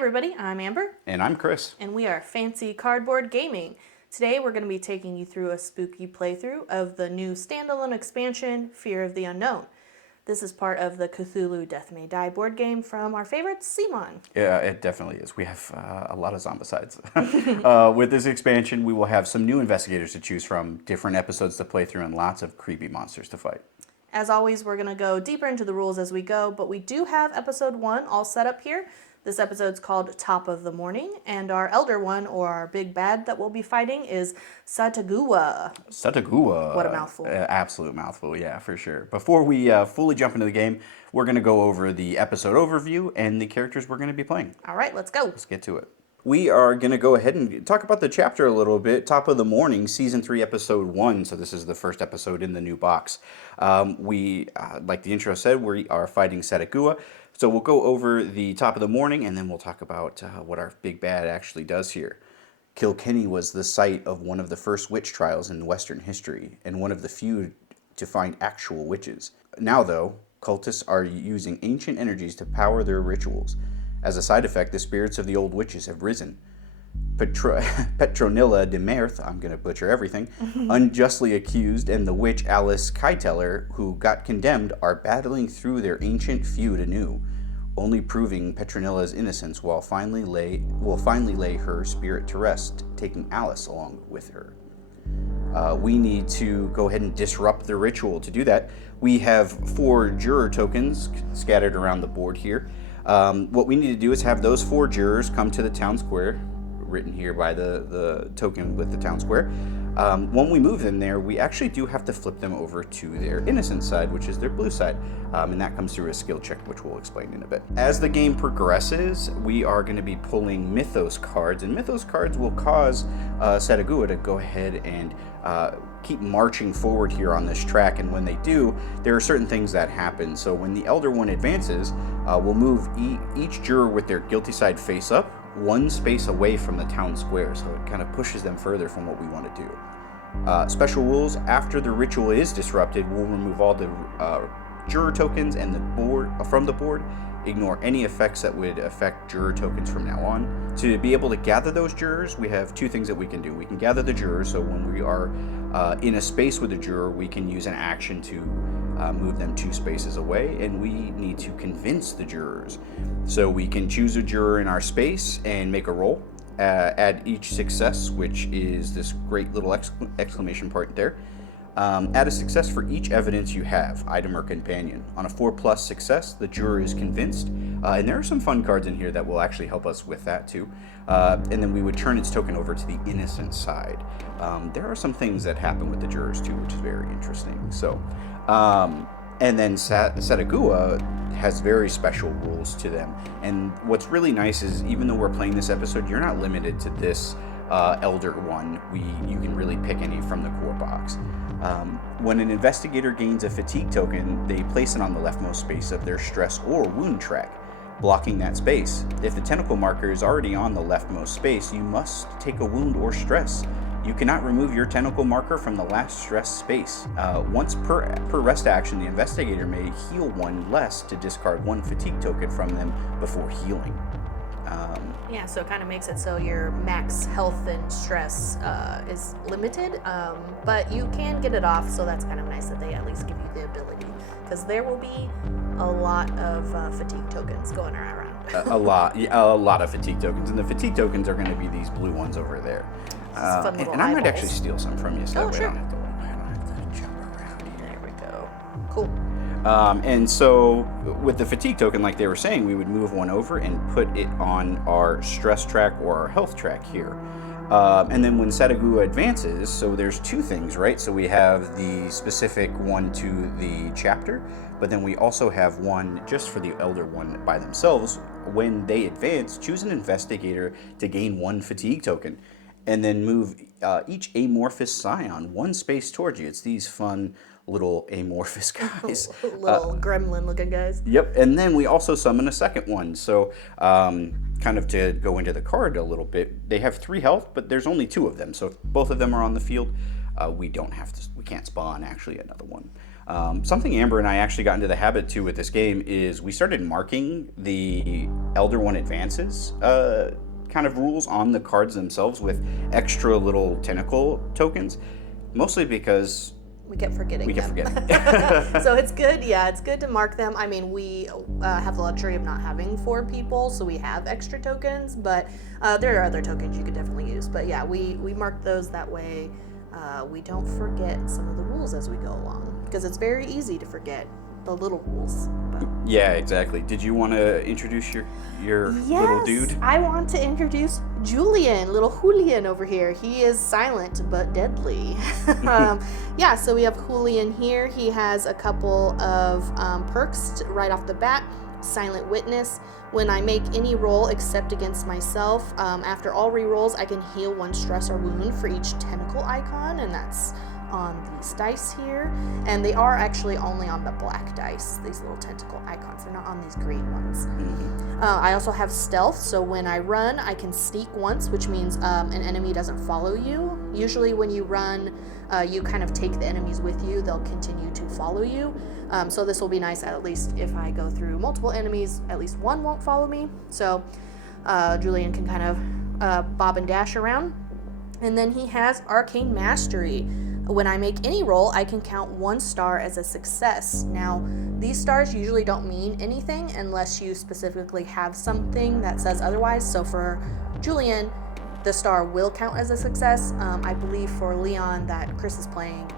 everybody, I'm Amber. And I'm Chris. And we are Fancy Cardboard Gaming. Today we're going to be taking you through a spooky playthrough of the new standalone expansion, Fear of the Unknown. This is part of the Cthulhu Death May Die board game from our favorite, Simon. Yeah, it definitely is. We have a lot of zombicides. With this expansion, we will have some new investigators to choose from, different episodes to play through, and lots of creepy monsters to fight. As always, we're going to go deeper into the rules as we go, but we do have episode 1 all set up here. This episode's called Top of the Mourning, and our elder one, or our big bad that we'll be fighting, is Satagua. Satagua. What a mouthful. Absolute mouthful, yeah, for sure. Before we fully jump into the game, we're going to go over the episode overview and the characters we're going to be playing. All right, let's go. Let's get to it. We are going to go ahead and talk about the chapter a little bit. Top of the Mourning, Season 3, Episode 1. So this is the first episode in the new box. Like the intro said, we are fighting Satagua. So we'll go over the Top of the Mourning, and then we'll talk about what our big bad actually does here. Kilkenny was the site of one of the first witch trials in Western history, and one of the few to find actual witches. Now, though, cultists are using ancient energies to power their rituals. As a side effect, the spirits of the old witches have risen. Petronilla de Merth, I'm going to butcher everything, unjustly accused, and the witch Alice Kyteller, who got condemned, are battling through their ancient feud anew, only proving Petronilla's innocence will finally lay her spirit to rest, taking Alice along with her. We need to go ahead and disrupt the ritual. To do that, we have 4 juror tokens scattered around the board here. What we need to do is have those 4 jurors come to the town square, written here by the token with the town square. When we move them there, we actually do have to flip them over to their innocent side, which is their blue side, and that comes through a skill check, which we'll explain in a bit. As the game progresses, we are going to be pulling Mythos cards, and Mythos cards will cause Satagua to go ahead and keep marching forward here on this track, and when they do, there are certain things that happen. So when the Elder One advances, we'll move each juror with their guilty side face up, 1 space away from the town square, so it kind of pushes them further from what we want to do. Special rules: after the ritual is disrupted, we'll remove all the juror tokens and from the board. Ignore any effects that would affect juror tokens from now on. To be able to gather those jurors, we have 2 things that we can do. We can gather the jurors, so when we are in a space with a juror, we can use an action to move them 2 spaces away, and we need to convince the jurors. So we can choose a juror in our space and make a roll. Add each success, which is this great little exclamation point there. Add a success for each evidence you have, item or companion. On a 4+ success, the juror is convinced, and there are some fun cards in here that will actually help us with that too. And then we would turn its token over to the innocent side. There are some things that happen with the jurors too, which is very interesting. So, and then Satagua has very special rules to them. And what's really nice is, even though we're playing this episode, you're not limited to this Elder One. You can really pick any from the core box. When an investigator gains a fatigue token, they place it on the leftmost space of their stress or wound track, blocking that space. If the tentacle marker is already on the leftmost space, you must take a wound or stress. You cannot remove your tentacle marker from the last stress space. Once per rest action, the investigator may heal 1 less to discard 1 fatigue token from them before healing. Yeah, so it kind of makes it so your max health and stress is limited, but you can get it off, so that's kind of nice that they at least give you the ability, because there will be a lot of fatigue tokens going around. a lot of fatigue tokens, and the fatigue tokens are going to be these blue ones over there. And I might actually steal some from you, so that way sure. I don't have to jump around here. There we go. Cool. And so with the fatigue token, like they were saying, we would move 1 over and put it on our stress track or our health track here. And then when Satagua advances, so there's 2 things, right? So we have the specific one to the chapter, but then we also have one just for the Elder One by themselves. When they advance, choose an investigator to gain 1 fatigue token, and then move each amorphous scion 1 space towards you. It's these fun little amorphous guys. Little gremlin looking guys. Yep, and then we also summon a second one. So kind of to go into the card a little bit, they have 3 health, but there's only 2 of them. So if both of them are on the field, we can't spawn actually another one. Something Amber and I actually got into the habit too with this game is we started marking the Elder One advances kind of rules on the cards themselves with extra little tentacle tokens, mostly because we kept forgetting them. So it's good. Yeah, it's good to mark them. I mean, we have the luxury of not having 4 people, so we have extra tokens, but there are other tokens you could definitely use. But yeah, we mark those that way we don't forget some of the rules as we go along, because it's very easy to forget the little rules. But. Yeah, exactly. Did you want to introduce your little dude? I want to introduce Julien, little Julien over here. He is silent but deadly. Yeah, so we have Julien here. He has a couple of perks right off the bat. Silent Witness. When I make any roll except against myself, after all rerolls, I can heal 1 stress or wound for each tentacle icon, and that's on these dice here. And they are actually only on the black dice, these little tentacle icons. They're not on these green ones. I also have Stealth, so when I run, I can sneak once, which means an enemy doesn't follow you. Usually when you run, you kind of take the enemies with you. They'll continue to follow you. So this will be nice, at least if I go through multiple enemies, at least one won't follow me. So Julien can kind of bob and dash around. And then he has Arcane Mastery. When I make any roll, I can count 1 star as a success. Now, these stars usually don't mean anything unless you specifically have something that says otherwise. So for Julien, the star will count as a success. I believe for Leon that Chris is playing,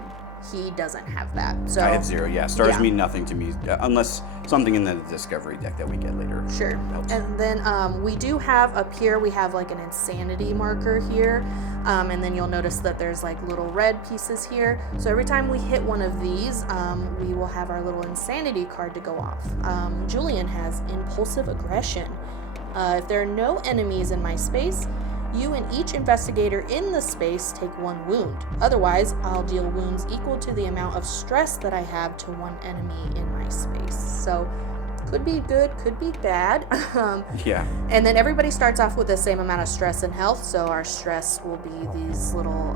he doesn't have that. So I have 0. Yeah, stars mean nothing to me unless something in the discovery deck that we get later. Sure. Helps. And then we do have up here, we have like an insanity marker here. And then you'll notice that there's like little red pieces here. So every time we hit one of these, we will have our little insanity card to go off. Julien has Impulsive Aggression. If there are no enemies in my space, you and each investigator in the space take 1 wound. Otherwise, I'll deal wounds equal to the amount of stress that I have to 1 enemy in my space. So, could be good, could be bad. Yeah. And then everybody starts off with the same amount of stress and health. So our stress will be these little,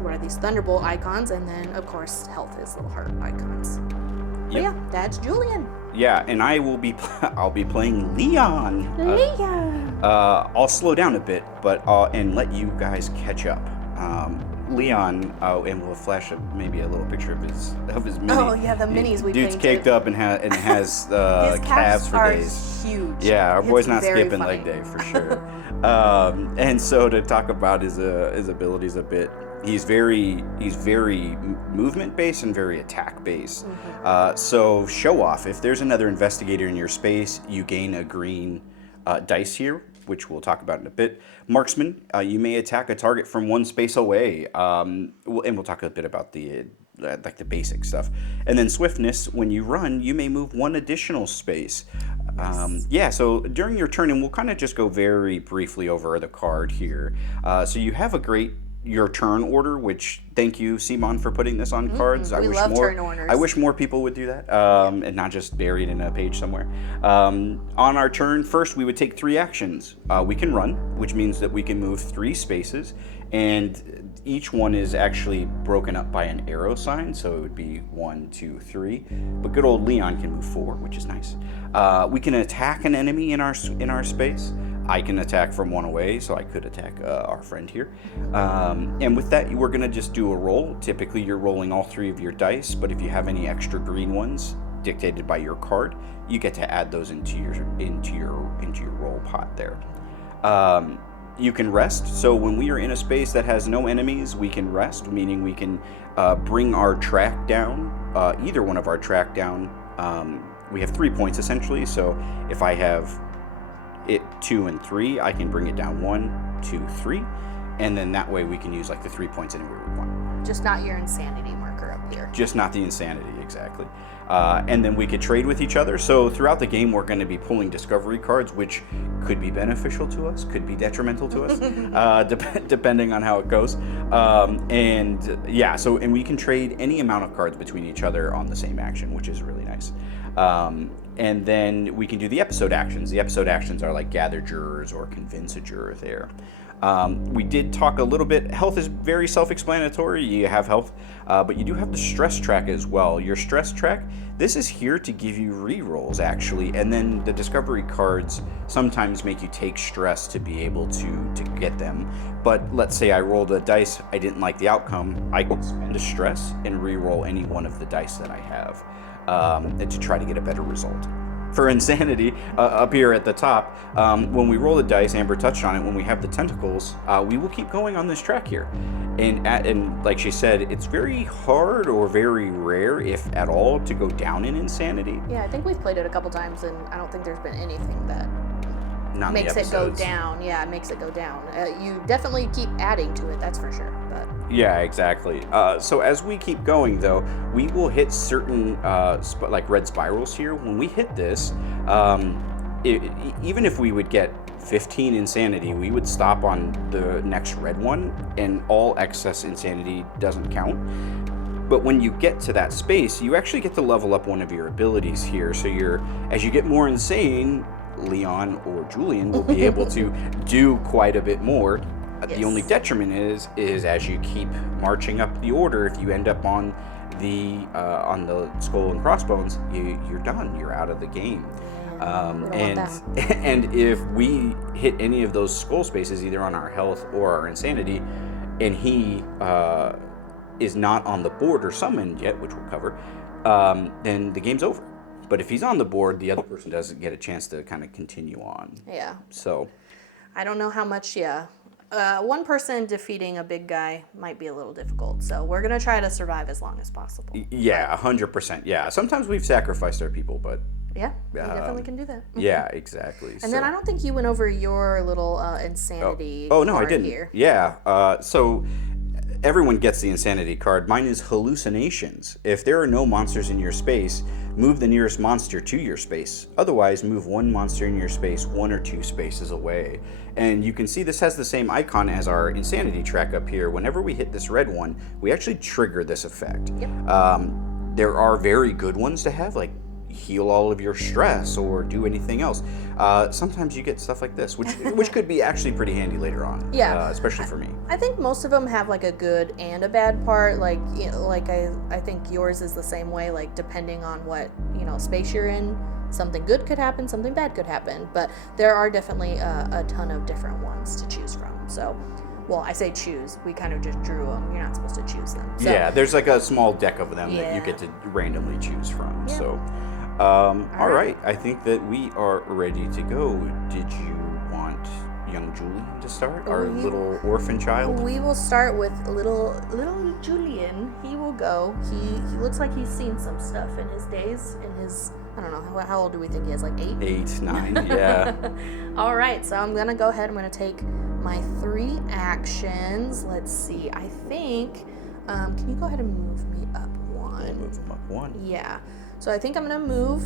what are these, Thunderbolt icons. And then, of course, health is little heart icons. Yep. But yeah, that's Julien. Yeah, and I'll be playing Leon. Leon. I'll slow down a bit, but and let you guys catch up. Leon, and we'll flash maybe a little picture of his mini. Oh yeah, the minis we Dude's painted. Caked up and has his calves for are days. Huge. Yeah, our boy's It's not very skipping funny. leg day for sure. And so to talk about his abilities a bit, he's very movement based and very attack based. So show off. If there's another investigator in your space, you gain a green dice here, which we'll talk about in a bit. Marksman, you may attack a target from 1 space away, and we'll talk a bit about the basic stuff. And then Swiftness, when you run, you may move 1 additional space. So during your turn, and we'll kind of just go very briefly over the card here. So you have your turn order, which thank you, Simon, for putting this on cards. We love turn orders. I wish more people would do that, and not just buried in a page somewhere. On our turn, first we would take 3 actions. We can run, which means that we can move 3 spaces, and each one is actually broken up by an arrow sign, so it would be 1, 2, 3. But good old Leon can move 4, which is nice. We can attack an enemy in our space. I can attack from 1 away, so I could attack our friend here. And with that, we're going to just do a roll. Typically, you're rolling all 3 of your dice, but if you have any extra green ones dictated by your card, you get to add those into your roll pot there. You can rest. So when we are in a space that has no enemies, we can rest, meaning we can bring our track down, either one of our track down. We have 3 points essentially, so if I have it 2 and 3, I can bring it down 1, 2, 3, and then that way we can use like the 3 points anywhere we want. Just not your insanity marker up here. Just not the insanity, exactly. And then we could trade with each other. So throughout the game, we're going to be pulling discovery cards, which could be beneficial to us, could be detrimental to us, depending on how it goes. And we can trade any amount of cards between each other on the same action, which is really nice. And then we can do the episode actions. The episode actions are like gather jurors or convince a juror there. We did talk a little bit. Health is very self-explanatory. You have health, but you do have the stress track as well. Your stress track, this is here to give you re-rolls, actually, and then the discovery cards sometimes make you take stress to be able to get them. But let's say I rolled a dice, I didn't like the outcome, I can spend a stress and re-roll any one of the dice that I have to try to get a better result. For insanity, up here at the top, when we roll the dice, Amber touched on it, when we have the tentacles, we will keep going on this track here. And like she said, it's very hard or very rare, if at all, to go down in insanity. Yeah, I think we've played it a couple times, and I don't think there's been anything that Not makes it go down. Yeah, it makes it go down. You definitely keep adding to it, that's for sure. But yeah, exactly. So as we keep going, though, we will hit certain like red spirals here. When we hit this, even if we would get 15 insanity, we would stop on the next red one, and all excess insanity doesn't count. But when you get to that space, you actually get to level up one of your abilities here. So as you get more insane, Leon or Julien will be able to do quite a bit more. Yes. The only detriment is as you keep marching up the order, if you end up on the skull and crossbones, you're done. You're out of the game. And if we hit any of those skull spaces, either on our health or our insanity, and he is not on the board or summoned yet, which we'll cover, then the game's over. But if he's on the board, the other person doesn't get a chance to kind of continue on. Yeah. So I don't know how much, one person defeating a big guy might be a little difficult. So we're going to try to survive as long as possible. Yeah, 100%. Yeah. Sometimes we've sacrificed our people, but yeah, we definitely can do that. Yeah, exactly. And then I don't think you went over your little insanity Oh, no, I card didn't. Here. Yeah. So everyone gets the insanity card. Mine is hallucinations. If there are no monsters in your space, move the nearest monster to your space. Otherwise, move one monster in your space 1 or 2 spaces away. And you can see this has the same icon as our insanity track up here. Whenever we hit this red one, we actually trigger this effect. Yep. There are very good ones to have, like heal all of your stress or do anything else. Sometimes you get stuff like this, which could be actually pretty handy later on. Yeah, especially for me. I think most of them have like a good and a bad part. Like I think yours is the same way. Like depending on what space you're in, something good could happen, something bad could happen. But there are definitely a ton of different ones to choose from. So. Well, I say choose. We kind of just drew them. You're not supposed to choose them. So. Yeah, there's like a small deck of them that you get to randomly choose from. Yeah. So, all right. I think that we are ready to go. Did you want young Julien to start? Our little orphan child? We will start with little Julien. He will go. He looks like he's seen some stuff in his days, I don't know, how old do we think he is? Like 8? 8, 9, yeah. All right, so I'm going to go ahead. I'm going to take my 3 actions. Let's see. I think, can you go ahead and move me up 1? Move him up 1. Yeah. So I think I'm going to move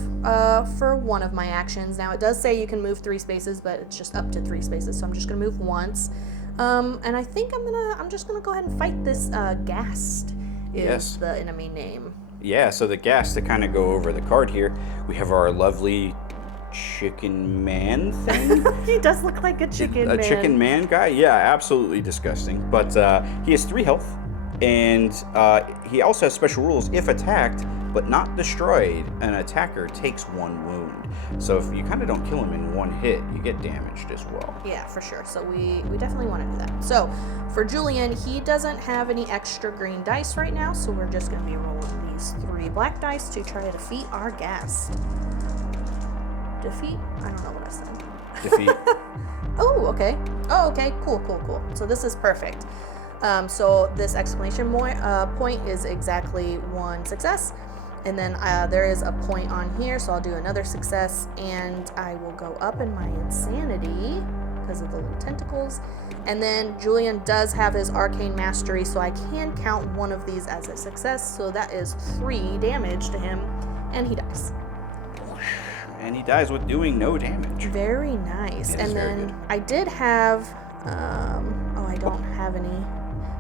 for one of my actions. Now, it does say you can move 3 spaces, but it's just up to 3 spaces. So I'm just going to move once. And I think I'm just going to go ahead and fight this Ghast is the enemy name. Yeah, so the Ghast, to kind of go over the card here, we have our lovely chicken man thing. He does look like a chicken man. A chicken man guy? Yeah, absolutely disgusting. But he has 3 health, and he also has special rules. If attacked, but not destroyed, an attacker takes 1 wound. So if you kind of don't kill him in 1 hit, you get damaged as well. Yeah, for sure. So we definitely want to do that. So for Julien, he doesn't have any extra green dice right now, so we're just going to be rolling these 3 black dice to try to defeat our Ghast. Defeat? I don't know what I said. Defeat. Oh, okay. Oh, okay. Cool. So this is perfect. So this exclamation point is exactly 1 success. And then there is a point on here, so I'll do another success, and I will go up in my insanity because of the little tentacles. And then Julien does have his arcane mastery, so I can count 1 of these as a success. So that is 3 damage to him, and he dies. And he dies with doing no damage. Very nice. And then I did have, I don't have any.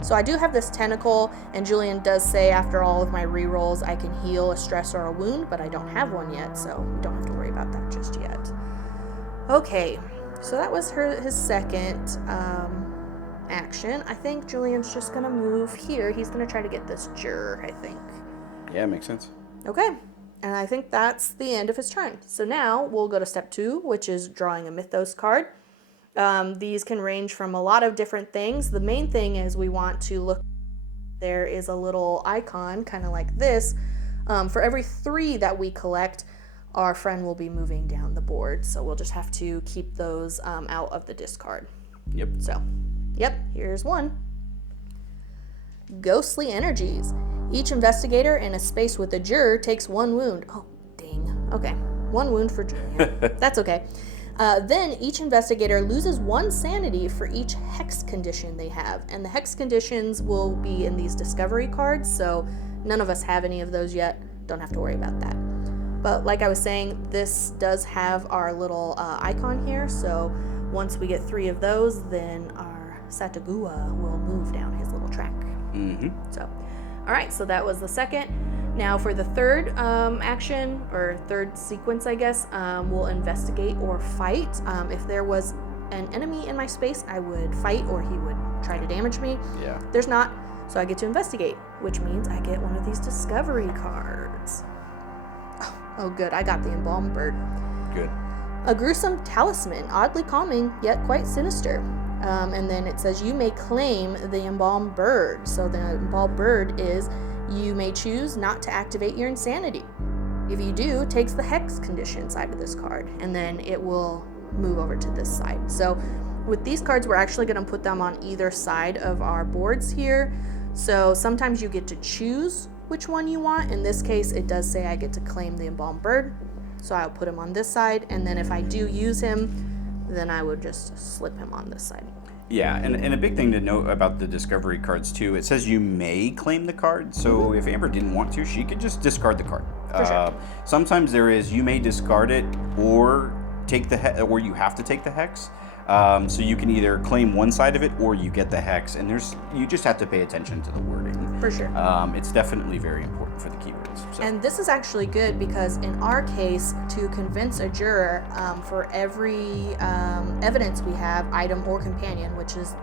So I do have this tentacle, and Julien does say after all of my rerolls I can heal a stress or a wound, but I don't have one yet, so we don't have to worry about that just yet. Okay, so that was his second. action, I think Julian's just going to move here. He's going to try to get this juror, I think. Yeah, makes sense. Okay. And I think that's the end of his turn. So now we'll go to step 2, which is drawing a Mythos card. These can range from a lot of different things. The main thing is we want to look. There is a little icon, kind of like this. For every 3 that we collect, our friend will be moving down the board. So we'll just have to keep those out of the discard. Yep. So, here's 1. Ghostly energies. Each investigator in a space with a juror takes 1 wound. Oh, dang. Okay, 1 wound for Julian. That's okay. Then each investigator loses 1 sanity for each hex condition they have. And the hex conditions will be in these discovery cards, so none of us have any of those yet. Don't have to worry about that. But like I was saying, this does have our little icon here, so once we get 3 of those, then our Satagua will move down his little track. So, all right, so that was the second. Now for the third action, or third sequence, I guess, we'll investigate or fight. If there was an enemy in my space, I would fight or he would try to damage me. Yeah. There's not, so I get to investigate, which means I get one of these discovery cards. Oh good, I got the embalmed bird. Good. A gruesome talisman, oddly calming, yet quite sinister. And then it says you may claim the embalmed bird. So the embalmed bird is you may choose not to activate your insanity. If you do, it takes the hex condition side of this card, and then it will move over to this side. So with these cards, we're actually going to put them on either side of our boards here. So sometimes you get to choose which one you want. In this case, it does say I get to claim the embalmed bird. So I'll put him on this side, and then if I do use him, then I would just slip him on this side. Yeah, and a big thing to note about the discovery cards too, it says you may claim the card. So if Amber didn't want to, she could just discard the card. For sure. Sometimes there is you may discard it or take the or you have to take the hex. So you can either claim one side of it or you get the hex, and you just have to pay attention to the wording. For sure. It's definitely very important for the keywords. So. And this is actually good because in our case, to convince a juror, for every evidence we have, item or companion,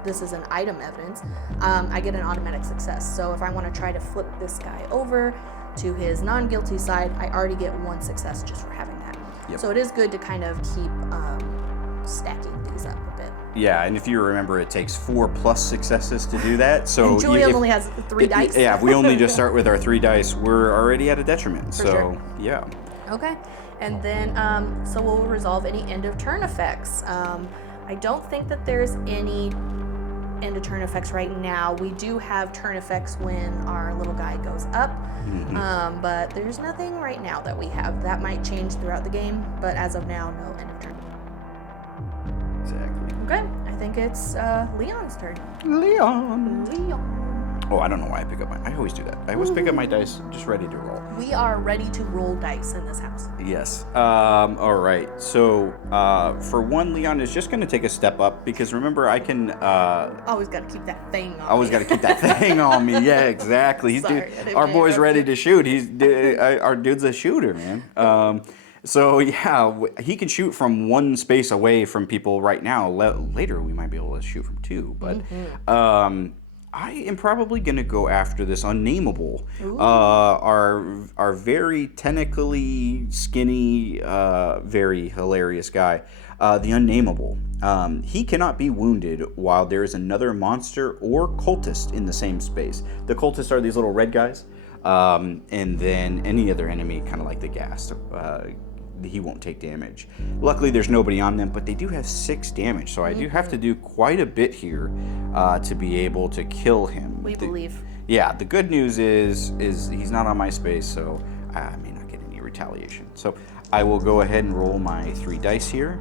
this is an item evidence, I get an automatic success. So if I want to try to flip this guy over to his non-guilty side, I already get 1 success just for having that. Yep. So it is good to kind of keep stacking these up a bit. Yeah, and if you remember, it takes 4+ successes to do that. So and Julian only has 3 dice. Yeah, if we only just start with our 3 dice, we're already at a detriment. For sure. Yeah. Okay, and then so we'll resolve any end of turn effects. I don't think that there's any end of turn effects right now. We do have turn effects when our little guy goes up, but there's nothing right now that we have. That might change throughout the game, but as of now, no end of turn. Exactly. Okay, I think it's Leon's turn. Leon. Oh, I don't know why I always do that. I always pick up my dice, just ready to roll. We are ready to roll dice in this house. Yes. All right. So, for one, Leon is just going to take a step up because remember, I can. Always got to keep that thing on. Always got to keep that thing on me. Yeah, exactly. Our boy's ready to shoot. Our dude's a shooter, man. So yeah, he can shoot from 1 space away from people right now. Later, we might be able to shoot from 2, but. I am probably going to go after this unnameable, our very technically skinny, very hilarious guy, the unnameable. He cannot be wounded while there is another monster or cultist in the same space. The cultists are these little red guys, and then any other enemy, kind of like the ghast. He won't take damage. Luckily, there's nobody on them, but they do have 6 damage, so I do have to do quite a bit here to be able to kill him. We believe. Yeah, the good news is he's not on my space, so I may not get any retaliation. So I will go ahead and roll my 3 dice here.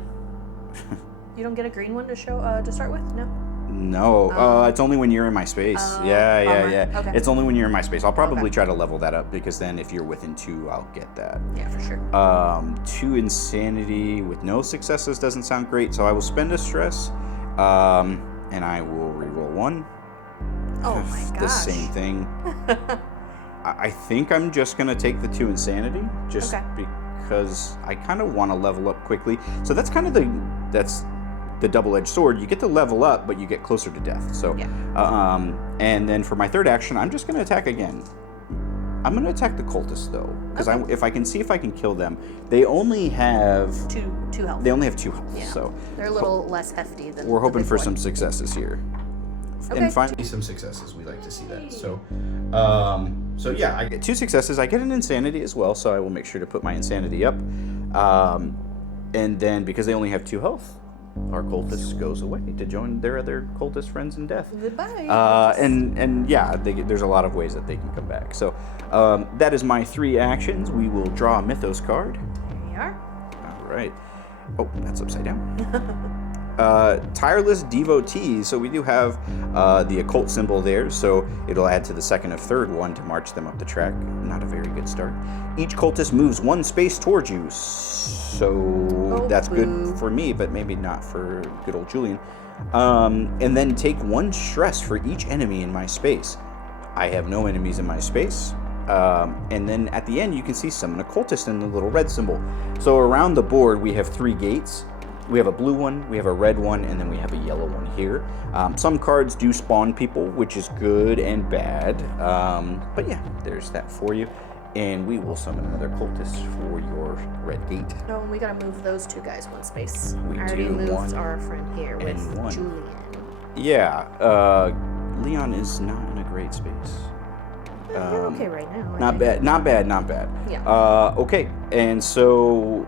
You don't get a green one to show to start with? No? No, it's only when you're in my space. Yeah. Okay. It's only when you're in my space. I'll probably try to level that up because then if you're within 2, I'll get that. Yeah, for sure. 2 insanity with no successes doesn't sound great, so I will spend a stress, and I will reroll 1. Oh my gosh. The same thing. I think I'm just gonna take the 2 insanity, just because I kind of want to level up quickly. So that's kind of the double-edged sword, you get to level up, but you get closer to death. So, and then for my third action, I'm just going to attack again. I'm going to attack the cultists, though, because if I can see if I can kill them. They only have... Two health. They only have 2 health, yeah. so... They're a little less hefty than we're hoping for boy. some successes here. Okay. And finally some successes. We like to see that. So, so yeah, I get 2 successes. I get an insanity as well, so I will make sure to put my insanity up. And then, because they only have 2 health, our cultist goes away to join their other cultist friends in death. Goodbye. And yeah, there's a lot of ways that they can come back. So that is my 3 actions. We will draw a Mythos card. There you are. All right. Oh, that's upside down. Tireless Devotee. So we do have the occult symbol there. So it'll add to the second of third one to march them up the track. Not a very good start. Each cultist moves 1 space towards you. So that's good for me, but maybe not for good old Julien. And then take 1 stress for each enemy in my space. I have no enemies in my space. And then at the end, you can see summon a cultist in the little red symbol. So around the board, we have 3 gates. We have a blue one, we have a red one, and then we have a yellow one here. Some cards do spawn people, which is good and bad. But yeah, there's that for you. And we will summon another cultist for your red gate. No, we gotta move those 2 guys 1 space. We I already do moved 1 our friend here with and 1. Julien. Yeah, Leon is not in a great space. You're okay right now. Not bad. Yeah. Okay, and so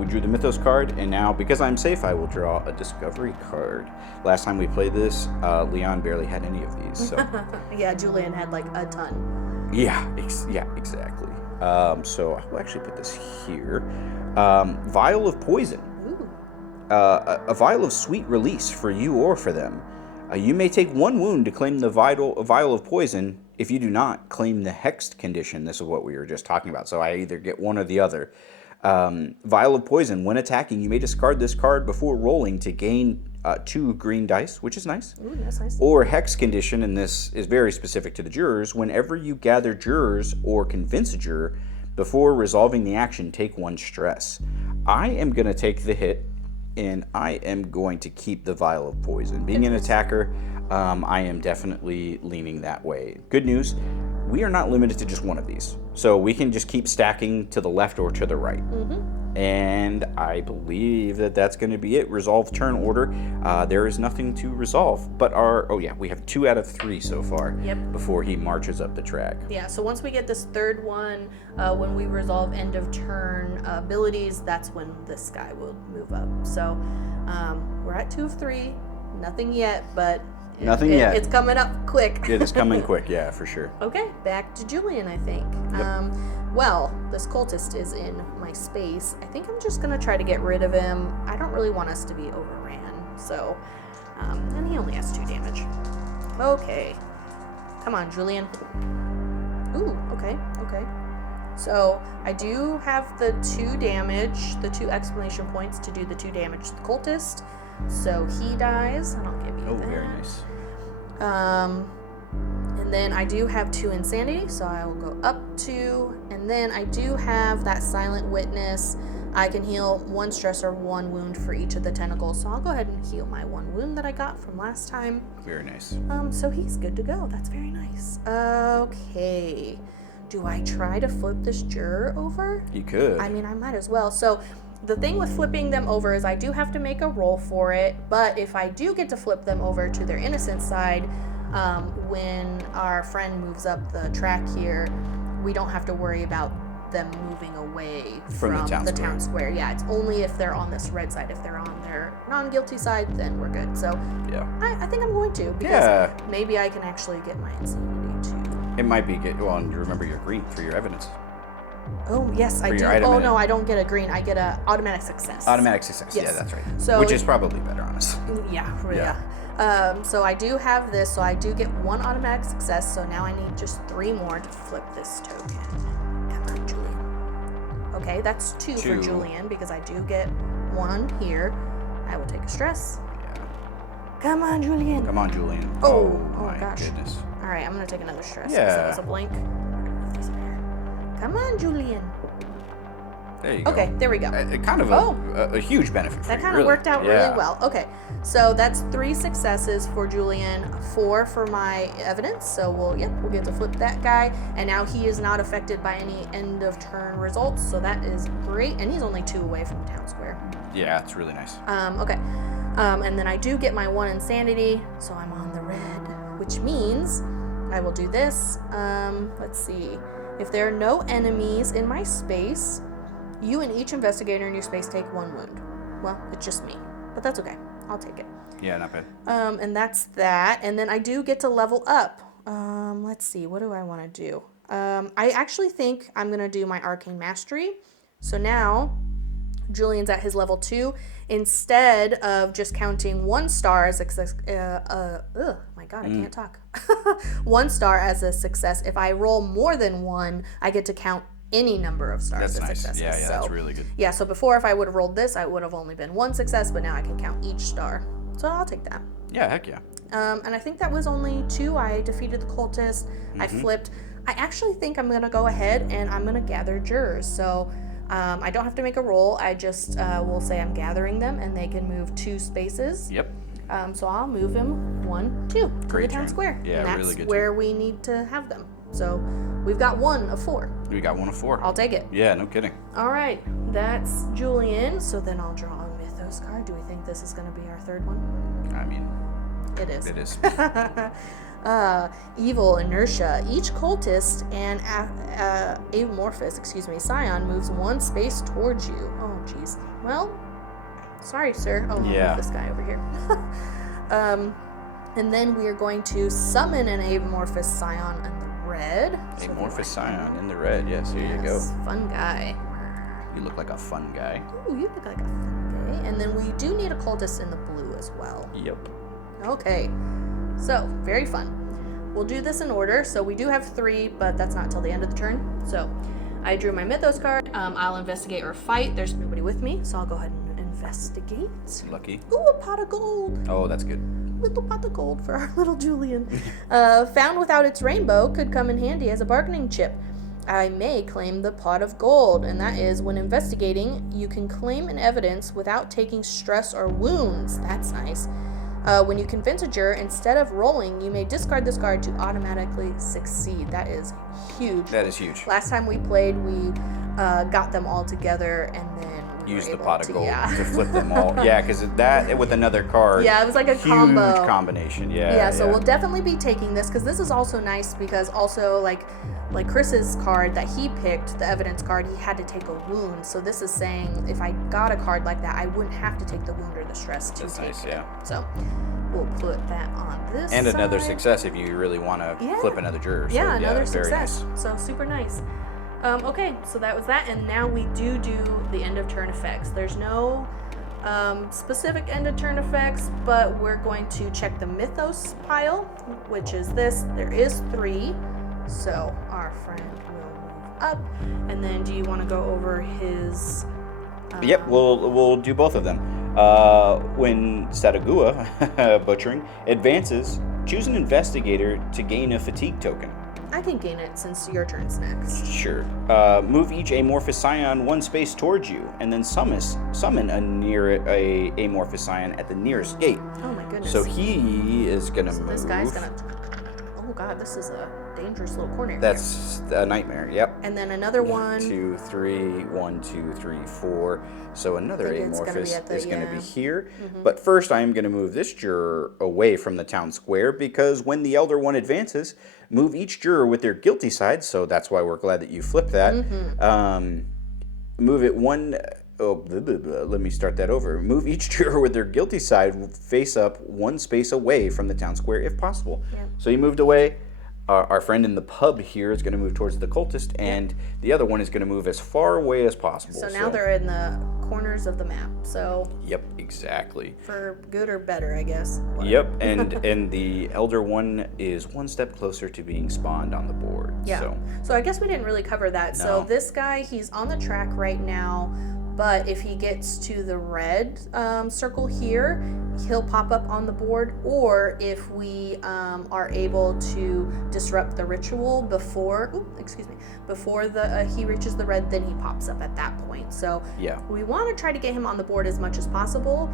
we drew the Mythos card, and now, because I'm safe, I will draw a Discovery card. Last time we played this, Leon barely had any of these, so... Yeah, Julien had like a ton. Yeah, exactly. So I will actually put this here. Vial of Poison. Ooh. A vial of sweet release for you or for them. You may take 1 wound to claim the vial of poison. If you do not, claim the hexed condition. This is what we were just talking about. So I either get one or the other. Vial of Poison. When attacking, you may discard this card before rolling to gain 2 green dice, which is nice. Ooh, that's nice. Or Hex Condition, and this is very specific to the jurors. Whenever you gather jurors or convince a juror, before resolving the action, take 1 stress. I am going to take the hit, and I am going to keep the Vial of Poison. Being an attacker, I am definitely leaning that way. Good news, we are not limited to just 1 of these. So we can just keep stacking to the left or to the right. Mm-hmm. And I believe that that's going to be it. Resolve turn order. There is nothing to resolve. But we have 2 out of 3 so far. Yep. Before he marches up the track. Yeah, so once we get this 3rd one, when we resolve end of turn abilities, that's when this guy will move up. So we're at 2 of 3. Nothing yet, but... Nothing yet. It's coming up quick. It is coming quick, yeah, for sure. Okay, back to Julien, I think. Yep. Well, this cultist is in my space. I think I'm just going to try to get rid of him. I don't really want us to be overran. So, and he only has 2 damage. Okay. Come on, Julien. Ooh, okay. So, I do have the 2 damage, the 2 exclamation points to do the 2 damage to the cultist. So he dies, and I'll give you that. Very nice. And then I do have 2 insanity, so I will go up 2. And then I do have that silent witness. I can heal 1 stress or 1 wound for each of the tentacles. So I'll go ahead and heal my 1 wound that I got from last time. Very nice. So he's good to go. That's very nice. Okay. Do I try to flip this juror over? You could. I mean, I might as well. So the thing with flipping them over is I do have to make a roll for it, but if I do get to flip them over to their innocent side, when our friend moves up the track here, we don't have to worry about them moving away from the town square. Yeah, it's only if they're on this red side. If they're on their non-guilty side, then we're good. So yeah, I think I'm going to, because maybe I can actually get my insanity too. It might be good. Well, and remember your green for your evidence. Oh, yes, I do. Oh, no, I don't get a green. I get a automatic success. Automatic success. Yes. Yeah, that's right. So which is probably better, honestly. Yeah. So I do have this, so I do get 1 automatic success, so now I need just 3 more to flip this token. Come on, Julien. Okay, that's 2 for Julien, because I do get 1 here. I will take a stress. Yeah. Come on, Julien. Come on, Julien. Oh my gosh. Goodness. All right, I'm going to take another stress. Yeah. Because it was a blank. Come on, Julien. There you go. Okay, there we go. Kind of a huge benefit for That you, kind of really. worked out really well. Okay, so that's 3 successes for Julien, 4 for my evidence. So we'll get to flip that guy, and now he is not affected by any end of turn results. So that is great, and he's only 2 away from town square. Yeah, it's really nice. Okay, and then I do get my 1 insanity, so I'm on the red, which means I will do this. Let's see. If there are no enemies in my space, you and each investigator in your space take 1 wound. Well, it's just me, but that's okay. I'll take it. Yeah, not bad. And that's that. And then I do get to level up. Let's see. What do I want to do? I actually think I'm going to do my Arcane Mastery. So now Julian's at his level 2. Instead of just counting 1 star as a success, my God, I can't talk. 1 star as a success. If I roll more than 1, I get to count any number of stars as successes. Yeah, so, that's really good. Yeah, so before if I would have rolled this, I would have only been 1 success, but now I can count each star. So I'll take that. Yeah, heck yeah. And I think that was only 2. I defeated the cultist. I flipped. I actually think I'm going to go ahead and I'm going to gather jurors. So I don't have to make a roll. I just will say I'm gathering them, and they can move 2 spaces. Yep. So I'll move him 1, 2 to the town square. Yeah, and that's really good where we need to have them. So we've got 1 of 4. We got 1 of 4. I'll take it. Yeah, no kidding. All right, that's Julien. So then I'll draw a Mythos card. Do we think this is going to be our 3rd one? I mean, It is. it is. Evil inertia. Each cultist and amorphous, scion moves 1 space towards you. Oh, jeez. Well, sorry, sir. Oh, I'll move this guy over here. And then we are going to summon an amorphous scion in the red. Amorphous scion in the red. Yes, here you go. Fun guy. You look like a fun guy. Ooh, you look like a fun guy. And then we do need a cultist in the blue as well. Yep. Okay. So, very fun. We'll do this in order. So we do have 3, but that's not till the end of the turn. So I drew my Mythos card. I'll investigate or fight. There's nobody with me, so I'll go ahead and investigate. Lucky. Ooh, a pot of gold. Oh, that's good. Little pot of gold for our little Julien. Found without its rainbow could come in handy as a bargaining chip. I may claim the pot of gold, and that is when investigating, you can claim an evidence without taking stress or wounds. That's nice. When you convince a juror, instead of rolling, you may discard this card to automatically succeed. That is huge. That is huge. Last time we played, we got them all together and then we use were the able pot of to, gold yeah. to flip them all. Yeah, because that with another card. Yeah, it was like a huge combo. Combination. Yeah. Yeah, so we'll definitely be taking this because this is also nice because also like Chris's card that he picked, the evidence card, he had to take a wound. So this is saying if I got a card like that, I wouldn't have to take the wound or the stress to That's take nice, it. yeah. So we'll put that on this And another side. success if you really want to flip another juror. So, Yeah, another very success. nice. So super nice. Okay, so that was that, and now we do the end of turn effects. There's no specific end of turn effects, but we're going to check the Mythos pile, which is this. There is 3, so our friend will move up. And then, do you want to go over his? Yep, we'll do both of them. When Satagua, butchering, advances, choose an investigator to gain a fatigue token. I can gain it since your turn's next. Sure. Move each amorphous scion 1 space towards you, and then summon a amorphous scion at the nearest gate. Oh my goodness. So he is gonna move. This guy's gonna. Oh god, this is a dangerous little corner. That's a nightmare. Yep. And then another one. 2, 3, 1, 2, 3, 4. So another amorphous is going to be here. Mm-hmm. But first, I am going to move this juror away from the town square because when the elder one advances, move each juror with their guilty side. So that's why we're glad that you flipped that. Mm-hmm. Move it 1. Let me start that over. Move each juror with their guilty side face up 1 space away from the town square if possible. Yeah. So you moved away. Our friend in the pub here is going to move towards the cultist, and the other one is going to move as far away as possible. So now they're in the corners of the map. So yep, exactly. For good or better, I guess. Yep, and the elder one is 1 step closer to being spawned on the board. Yeah. So I guess we didn't really cover that. No. So this guy, he's on the track right now. But if he gets to the red circle here, he'll pop up on the board, or if we are able to disrupt the ritual before he reaches the red, then he pops up at that point. So Yeah. we want to try to get him on the board as much as possible.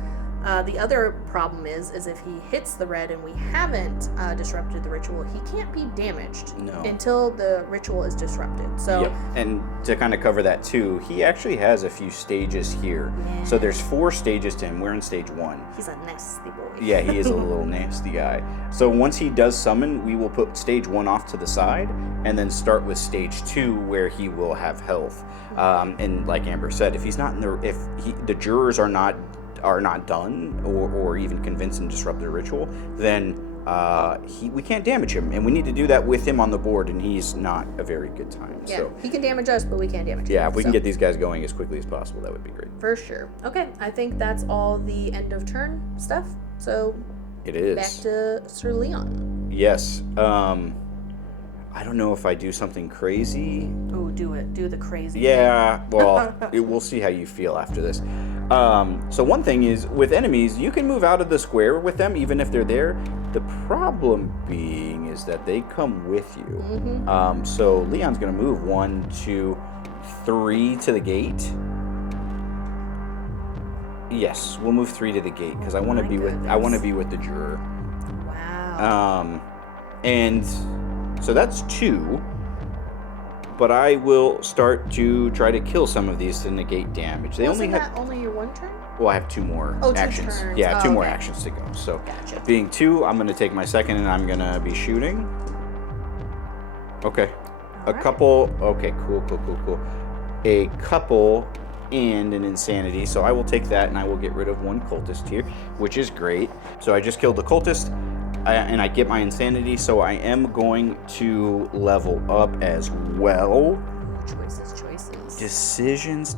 The other problem is if he hits the red and we haven't disrupted the ritual, he can't be damaged until the ritual is disrupted. So, Yep. And to kind of cover that too, he actually has a few stages here. Yeah. So there's 4 stages to him. We're in stage 1. he's a nasty boy. Yeah, he is a little nasty guy. So once he does summon, we will put stage 1 off to the side and then start with stage 2 where he will have health. And like Amber said, if he's not in the jurors are not done or even convinced and disrupt the ritual, then we can't damage him, and we need to do that with him on the board, and he's not a very good time. Yeah, So he can damage us, but we can't damage him. yeah, if we can get these guys going as quickly as possible, that would be great. For sure. Okay, I think that's all the end of turn stuff. So It is. back to Sir Leon. Yes. I don't know if I do something crazy. Oh, do it. Do the crazy Yeah, well, we'll see how you feel after this. So one thing is, with enemies, you can move out of the square with them, even if they're there. The problem being is that they come with you. Mm-hmm. So Leon's going to move 1, 2, 3 to the gate. Yes, we'll move 3 to the gate because I want to be with the juror. Wow. And so that's 2. But I will start to try to kill some of these to negate damage. They Wasn't that only your one turn? Well, I have 2 more Oh, 2 actions. turns. Yeah, Oh, 2 more okay. actions to go. So, Gotcha. being 2, I'm going to take my second and I'm going to be shooting. Okay. All A right. couple. Okay, cool. A couple and an insanity. So I will take that and I will get rid of 1 cultist here, which is great. So I just killed the cultist and I get my insanity. So I am going to level up as well. Choices. Decisions.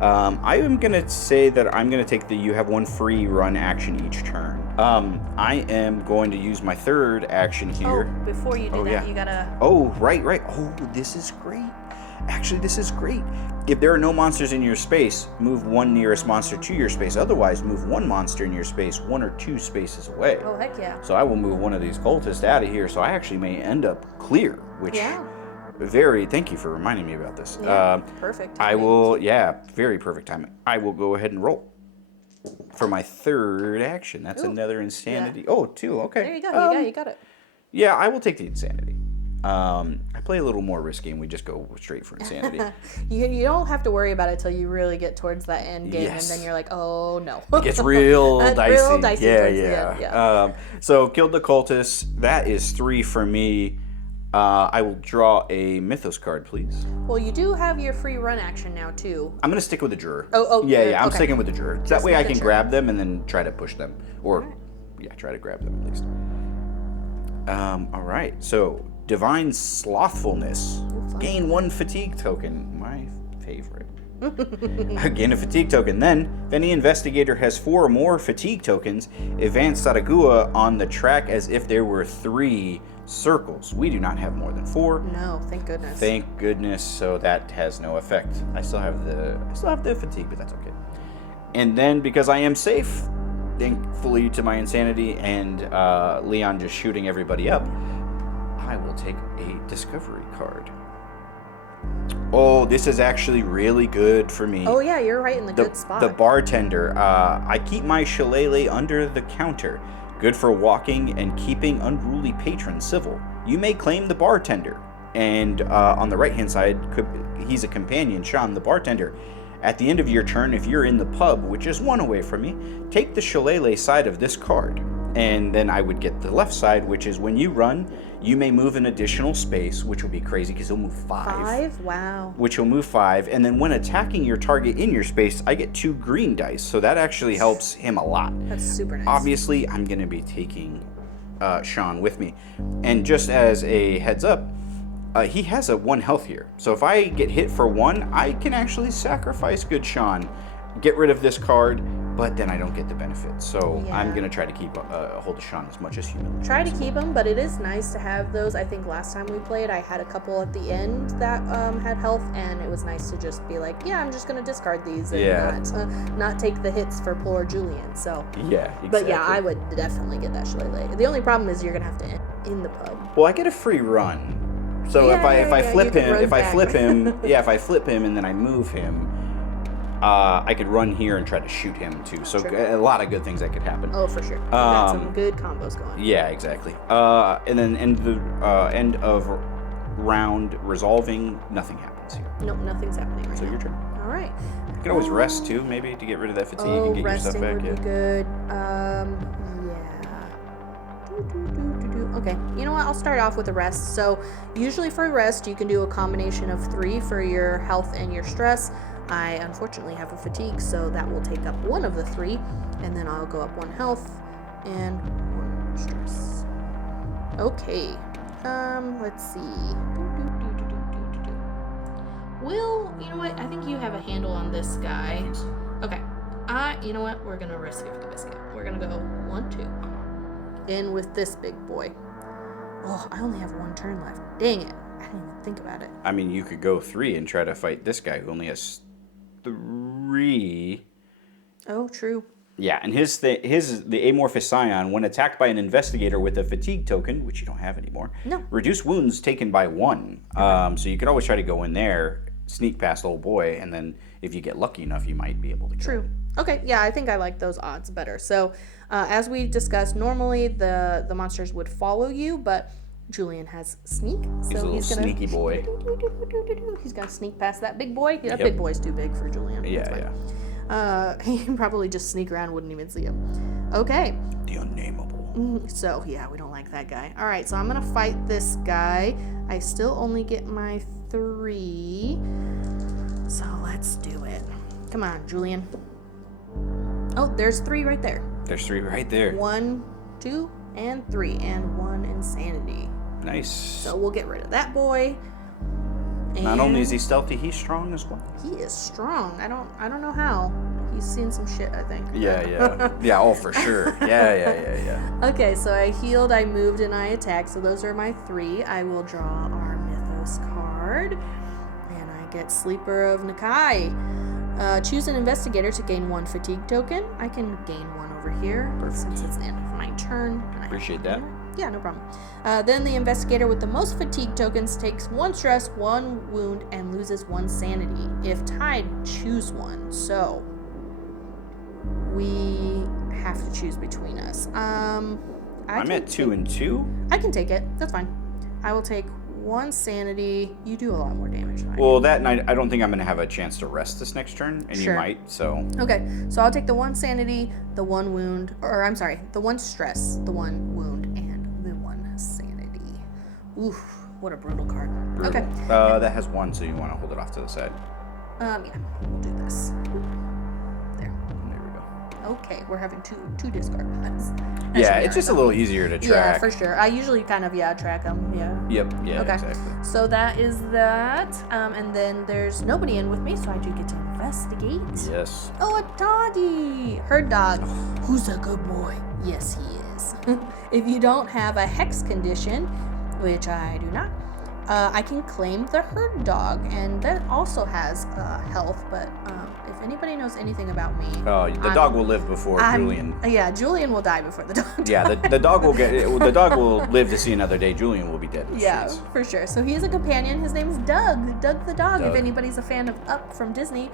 I am going to say that I'm going to take you have 1 free run action each turn. I am going to use my 3rd action here. Oh, before you do that, yeah. you gotta... Oh, right. Oh, this is great. Actually, this is great. If there are no monsters in your space, move 1 nearest monster to your space. Otherwise, move 1 monster in your space 1 or 2 spaces away. Oh, heck yeah. So I will move 1 of these cultists out of here, so I actually may end up clear, which... Yeah. Thank you for reminding me about this. Yeah, perfect I timing. will, very perfect timing. I will go ahead and roll for my 3rd action. That's another insanity. Yeah. Oh, 2, okay. There you go. You got it. Yeah, I will take the insanity. I play a little more risky and we just go straight for insanity. You don't have to worry about it till you really get towards that end game, Yes. and then you're like, oh no. It gets real dicey. Real dicey Yeah. towards the end, yeah. So killed the cultist. That is 3 for me. I will draw a Mythos card, please. Well, you do have your free run action now too. I'm going to stick with the juror. Oh, Yeah, I'm okay. sticking with the juror. That Just way I making can sure. grab them and then try to push them. Or, try to grab them at least. All right, so Divine Slothfulness. Gain 1 fatigue token. My favorite. Gain a fatigue token. Then, if any investigator has 4 or more fatigue tokens, advance Saragua on the track as if there were 3 circles. We do not have more than 4. No, thank goodness. Thank goodness. So that has no effect. I still have the fatigue, but that's okay. And then because I am safe, thankfully to my insanity and Leon just shooting everybody up, I will take a discovery card. Oh, this is actually really good for me. Oh yeah, you're right in the good spot. The bartender. I keep my shillelagh under the counter. Good for walking and keeping unruly patrons civil. You may claim the bartender. And on the right-hand side, he's a companion, Sean, the bartender. At the end of your turn, if you're in the pub, which is 1 away from me, take the shillelagh side of this card. And then I would get the left side, which is when you run, you may move an additional space, which will be crazy because he'll move 5. 5? Wow. Which will move 5. And then when attacking your target in your space, I get 2 green dice. So that actually helps him a lot. That's super nice. Obviously, I'm going to be taking Sean with me. And just as a heads up, he has a 1 health here. So if I get hit for 1, I can actually sacrifice good Sean, get rid of this card, but then I don't get the benefit. So Yeah. I'm going to try to keep a hold of Sean as much as humanly Try to possible. keep them, but it is nice to have those. I think last time we played, I had a couple at the end that had health, and it was nice to just be like, yeah, I'm just going to discard these and not take the hits for poor Julien. So Yeah, exactly. But yeah, I would definitely get that shillelagh. The only problem is you're going to have to end in the pub. Well, I get a free run. So if I flip him and then I move him, I could run here and try to shoot him too. So a lot of good things that could happen. Oh, for sure. Got some good combos going. Yeah, exactly. And then end of round resolving, nothing happens here. Nope, nothing's happening right So now. your turn. All right. You can always rest too, maybe to get rid of that fatigue and get your stuff back. Resting would be good. Okay, you know what? I'll start off with a rest. So usually for rest, you can do a combination of 3 for your health and your stress. I unfortunately have a fatigue, so that will take up 1 of the 3, and then I'll go up 1 health and 1 stress. Okay, let's see. Will, you know what? I think you have a handle on this guy. Okay, you know what? We're gonna risk it for the biscuit. We're gonna go 1, 2. In with this big boy. Oh, I only have 1 turn left. Dang it. I didn't even think about it. I mean, you could go 3 and try to fight this guy who only has 3. Oh, true. Yeah, and the amorphous scion, when attacked by an investigator with a fatigue token, which you don't have anymore, reduce wounds taken by 1. So you could always try to go in there, sneak past old boy, and then if you get lucky enough, you might be able to kill him. Okay, yeah, I think I like those odds better. So, as we discussed, normally the monsters would follow you, but Julien has sneak, so He's a little gonna sneaky boy. He's gonna sneak past that big boy. That Yep. big boy's too big for Julien. Yeah. He can probably just sneak around, wouldn't even see him. Okay. The unnameable. So yeah, we don't like that guy. All right, so I'm gonna fight this guy. I still only get my 3, so let's do it. Come on, Julien. Oh, there's 3 right there. There's 3 right there. 1, 2, and 3, and 1 insanity. Nice. So we'll get rid of that boy. And Not only is he stealthy, he's strong as well. he is strong. I don't know how. He's seen some shit, I think. Yeah. Yeah, oh, for sure. Yeah. Okay, so I healed, I moved, and I attacked. So those are my 3. I will draw our Mythos card. And I get Sleeper of Nakai. Choose an investigator to gain 1 fatigue token. I can gain 1 over here since it's the end of my turn. And Appreciate that. Yeah, no problem. Then the investigator with the most fatigue tokens takes 1 stress, 1 wound, and loses 1 sanity. If tied, choose 1. So we have to choose between us. I'm at 2 and 2. I can take it. That's fine. I will take 1 sanity. You do a lot more damage than I do. Well, that night, I don't think I'm going to have a chance to rest this next turn, and Sure. you might, so. Okay, so I'll take the 1 sanity, the 1 wound, or I'm sorry, the 1 stress, the 1 wound, and the 1 sanity. Oof, what a brutal card. Brutal. Okay. That has 1, so you want to hold it off to the side. Yeah, we'll do this. There. There we go. Okay, we're having two discard piles. Yeah, it's just a little easier to track. Yeah, for sure. I usually kind of, track them, yeah. Yep, yeah, Okay. exactly. So that is that. And then there's nobody in with me, so I do get to investigate. Yes. Oh, a doggy! Herd dog. Who's a good boy? Yes, he is. If you don't have a hex condition, which I do not, I can claim the herd dog, and that also has health, but if anybody knows anything about me... Oh, the dog will live before Julien. Yeah, Julien will die before the dog dies. Yeah, the dog will live to see another day. Julien will be dead. Yeah, for sure. So he is a companion. His name is Doug. Doug the dog. Doug. If anybody's a fan of Up from Disney,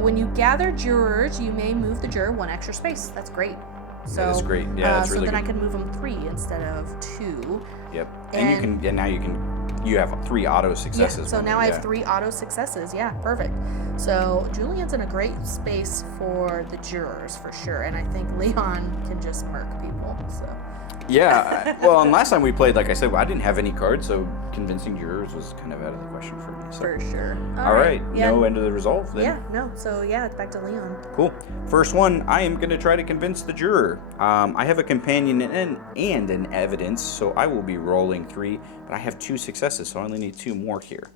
when you gather jurors, you may move the juror 1 extra space. That's great. So That is great. Yeah, that's really so then good. I can move them 3 instead of 2. Yep. And now you have 3 auto successes. Yeah, so now I have 3 auto successes. Yeah, perfect. So Julien's in a great space for the jurors for sure, and I think Leon can just murk people. So. Yeah. Well, and last time we played, like I said, I didn't have any cards, so convincing jurors was kind of out of the question for me. So. For sure. All right. Yeah. No end of the resolve then. Yeah. No. So yeah, it's back to Leon. Cool. First one, I am going to try to convince the juror. I have a companion and an evidence, so I will be rolling 3, but I have 2 successes, so I only need 2 more here.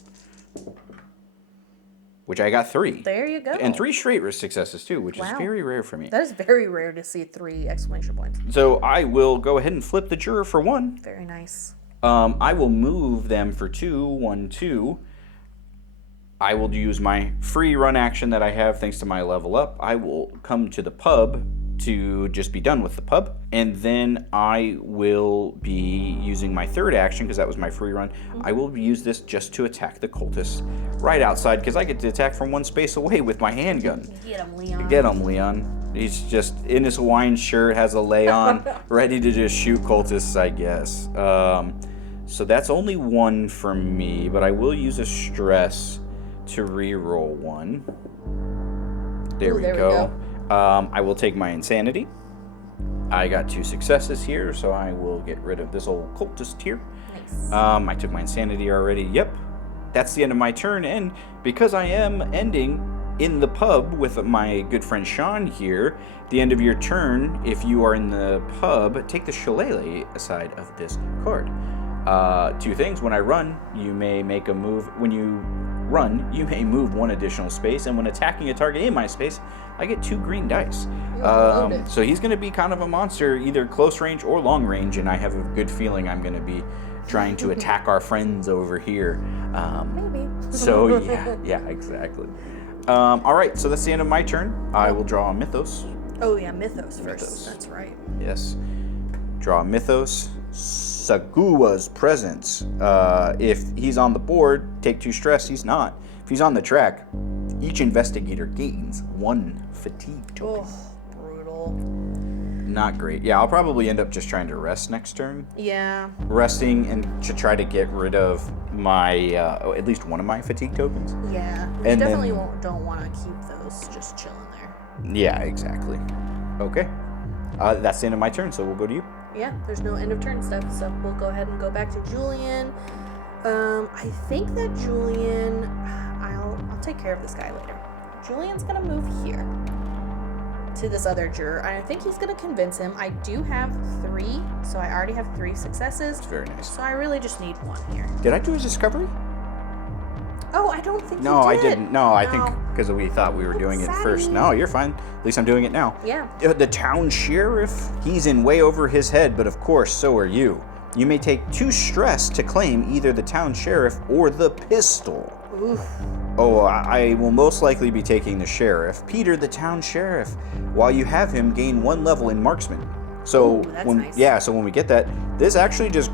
which I got 3. There you go. And 3 straight successes too, which is Wow. very rare for me. That is very rare to see 3 exclamation points. So I will go ahead and flip the juror for 1. Very nice. I will move them for 2, 1, 2. I will use my free run action that I have thanks to my level up. I will come to the pub to just be done with the pub. And then I will be using my third action, because that was my free run. I will use this just to attack the cultist right outside, because I get to attack from one space away with my handgun. Get him, Leon. Get him, Leon. He's just in his Hawaiian shirt, has a lei on, ready to just shoot cultists, I guess. So that's only 1 for me, but I will use a stress to re-roll 1. There we go. I will take my insanity. I got 2 successes here, so I will get rid of this old cultist here. Nice. I took my insanity already. Yep. That's the end of my turn, and because I am ending in the pub with my good friend Sean here, the end of your turn, if you are in the pub, take the shillelagh aside of this card. 2 things. When I run, you may make a move. When you run, you may move 1 additional space, and when attacking a target in my space, I get 2 green dice. So he's going to be kind of a monster, either close range or long range, and I have a good feeling I'm going to be trying to attack our friends over here. Maybe. So yeah, exactly. All right, so that's the end of my turn. I will draw a Mythos. Oh yeah, Mythos first. Mythos. That's right. Yes. Draw a Mythos. Sagua's Presence. If he's on the board, take 2 stress. He's not. If he's on the track, each investigator gains 1 fatigue token. Oh, brutal. Not great. Yeah, I'll probably end up just trying to rest next turn. Yeah. Resting and to try to get rid of my, at least 1 of my fatigue tokens. Yeah. You And definitely then- don't want to keep those just chilling there. Yeah, exactly. Okay. That's the end of my turn, so we'll go to you. Yeah, there's no end of turn stuff, so we'll go ahead and go back to Julien. I think that Julien, I'll take care of this guy later. Julien's gonna move here to this other juror. I think he's gonna convince him. I do have 3, so I already have 3 successes. It's very nice. So I really just need 1 here. Did I do his discovery? Oh, I don't think No, you did. I didn't. No, I think because we thought we were doing it first. Sorry. No, you're fine. At least I'm doing it now. Yeah. The town sheriff, he's in way over his head, but of course, so are you. You may take 2 stress to claim either the town sheriff or the pistol. Oof. Oh, I will most likely be taking the sheriff. Peter, the town sheriff. While you have him, gain 1 level in marksman. So Ooh, that's nice. so when we get that, this actually just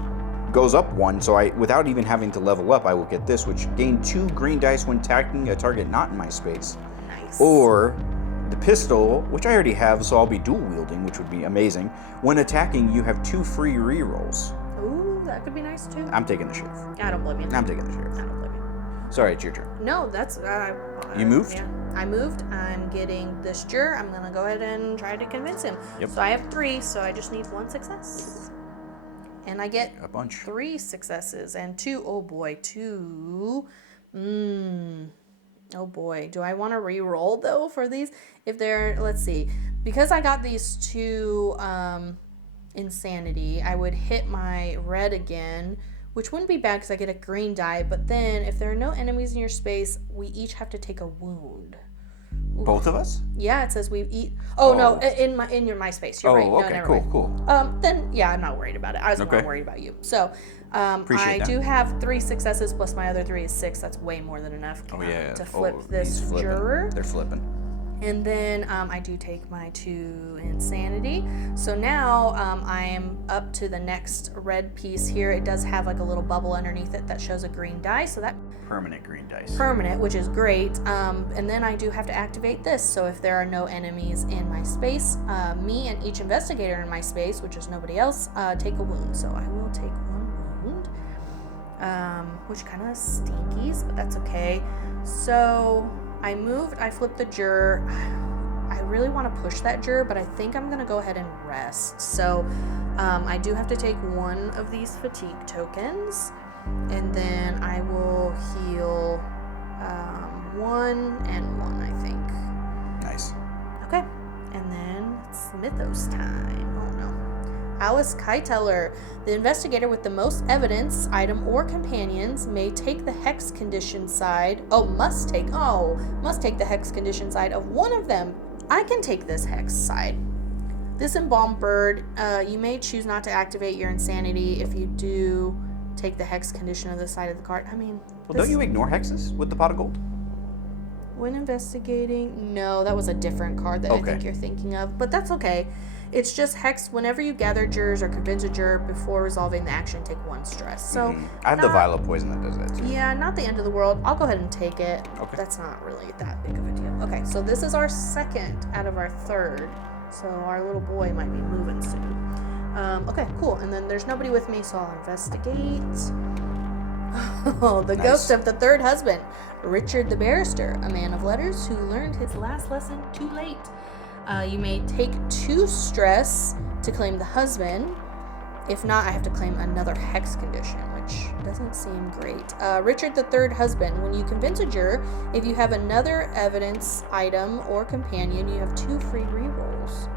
goes up 1. So without even having to level up, I will get this, which gain 2 green dice when attacking a target not in my space. Nice. Or the pistol, which I already have, so I'll be dual wielding, which would be amazing. When attacking, you have 2 free rerolls. Ooh, that could be nice too. I'm taking the sheriff. I don't blame you. I'm taking the sheriff. I don't blame you. Sorry, it's your turn. No, that's You moved? Yeah, I moved. I'm getting this juror. I'm gonna go ahead and try to convince him. Yep. So I have 3, so I just need 1 success, and I get A bunch. 3 successes and 2. Oh boy, 2. Oh boy, do I want to re-roll though for these? If they're, let's see, because I got these 2 insanity, I would hit my red again, which wouldn't be bad because I get a green die. But then, if there are no enemies in your space, we each have to take a wound. Oof. Both of us? Yeah, it says we eat. Oh, no, in my space. You're right. No, Okay, never cool, mind. cool. Then yeah, I'm not worried about it. I was more Okay. worried about you. So, Appreciate I that. do have 3 successes plus my other 3 is 6. That's way more than enough to flip this he's flipping. juror. They're flipping. And then I do take my 2 insanity. So now I am up to the next red piece here. It does have like a little bubble underneath it that shows a green die. So that Permanent green dice. permanent, which is great. And then I do have to activate this. So if there are no enemies in my space, me and each investigator in my space, which is nobody else, take a wound. So I will take 1 wound, which kind of stinkies, but that's okay. So I moved, I flipped the juror. I really want to push that juror, but I think I'm going to go ahead and rest. So I do have to take 1 of these fatigue tokens, and then I will heal 1 and 1, I think. Nice. Okay, and then it's Mythos time. Oh no. Alice Kyteller. The investigator with the most evidence, item, or companions may take the hex condition side. Must take the hex condition side of one of them. I can take this hex side. This embalmed bird, you may choose not to activate your insanity if you do take the hex condition of the side of the card. I mean... Well, don't you ignore hexes with the pot of gold? When investigating... No, that was a different card that I think you're thinking of. But that's okay. It's just hex. Whenever you gather jurors or convince a juror before resolving the action, take 1 stress. So I have the vial of poison that does that too. Yeah, not the end of the world. I'll go ahead and take it. Okay. That's not really that big of a deal. Okay, so this is our second out of our third. So our little boy might be moving soon. Okay, cool. And then there's nobody with me, so I'll investigate. Oh, the ghost of the third husband, Richard the barrister, a man of letters who learned his last lesson too late. You may take 2 stress to claim the husband. If not, I have to claim another hex condition, which doesn't seem great. Richard the third husband, when you convince a juror, if you have another evidence, item, or companion, you have 2 free rerolls.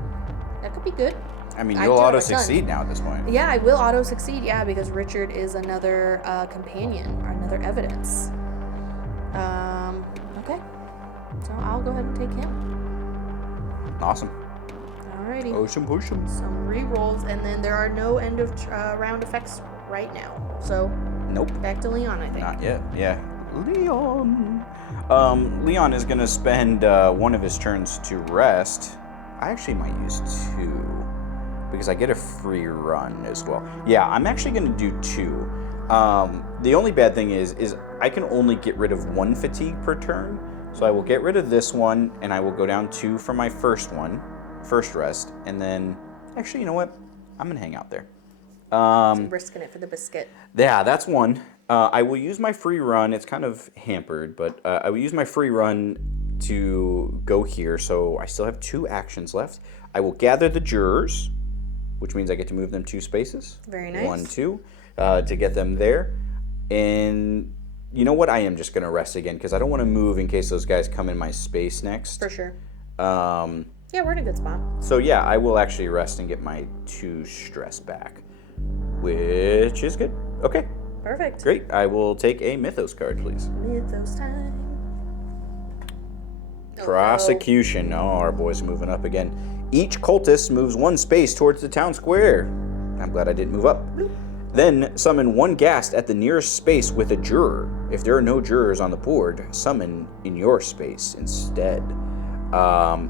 That could be good. I mean, you'll auto-succeed now at this point. Yeah, I will auto-succeed, because Richard is another companion, or another evidence. Okay. So I'll go ahead and take him. Awesome. Alrighty. Ocean. Some rerolls, and then there are no end of round effects right now. So, nope. Back to Leon, I think. Not yet. Yeah. Leon. Leon is going to spend one of his turns to rest. I actually might use 2. Because I get a free run as well. Yeah, I'm actually going to do 2. The only bad thing is I can only get rid of 1 fatigue per turn. So I will get rid of this one, and I will go down 2 for my first rest. And then, actually, you know what? I'm going to hang out there. Risking it for the biscuit. Yeah, that's 1. I will use my free run. It's kind of hampered, but I will use my free run to go here. So I still have 2 actions left. I will gather the jurors, which means I get to move them 2 spaces. Very nice. 1, 2, to get them there. And you know what? I am just going to rest again because I don't want to move in case those guys come in my space next. For sure. Yeah, we're in a good spot. So yeah, I will actually rest and get my 2 stress back, which is good. Okay. Perfect. Great. I will take a Mythos card, please. Mythos time. Prosecution. Oh, our boy's moving up again. Each cultist moves 1 space towards the town square. I'm glad I didn't move up. Then summon 1 ghast at the nearest space with a juror. If there are no jurors on the board, summon in your space instead.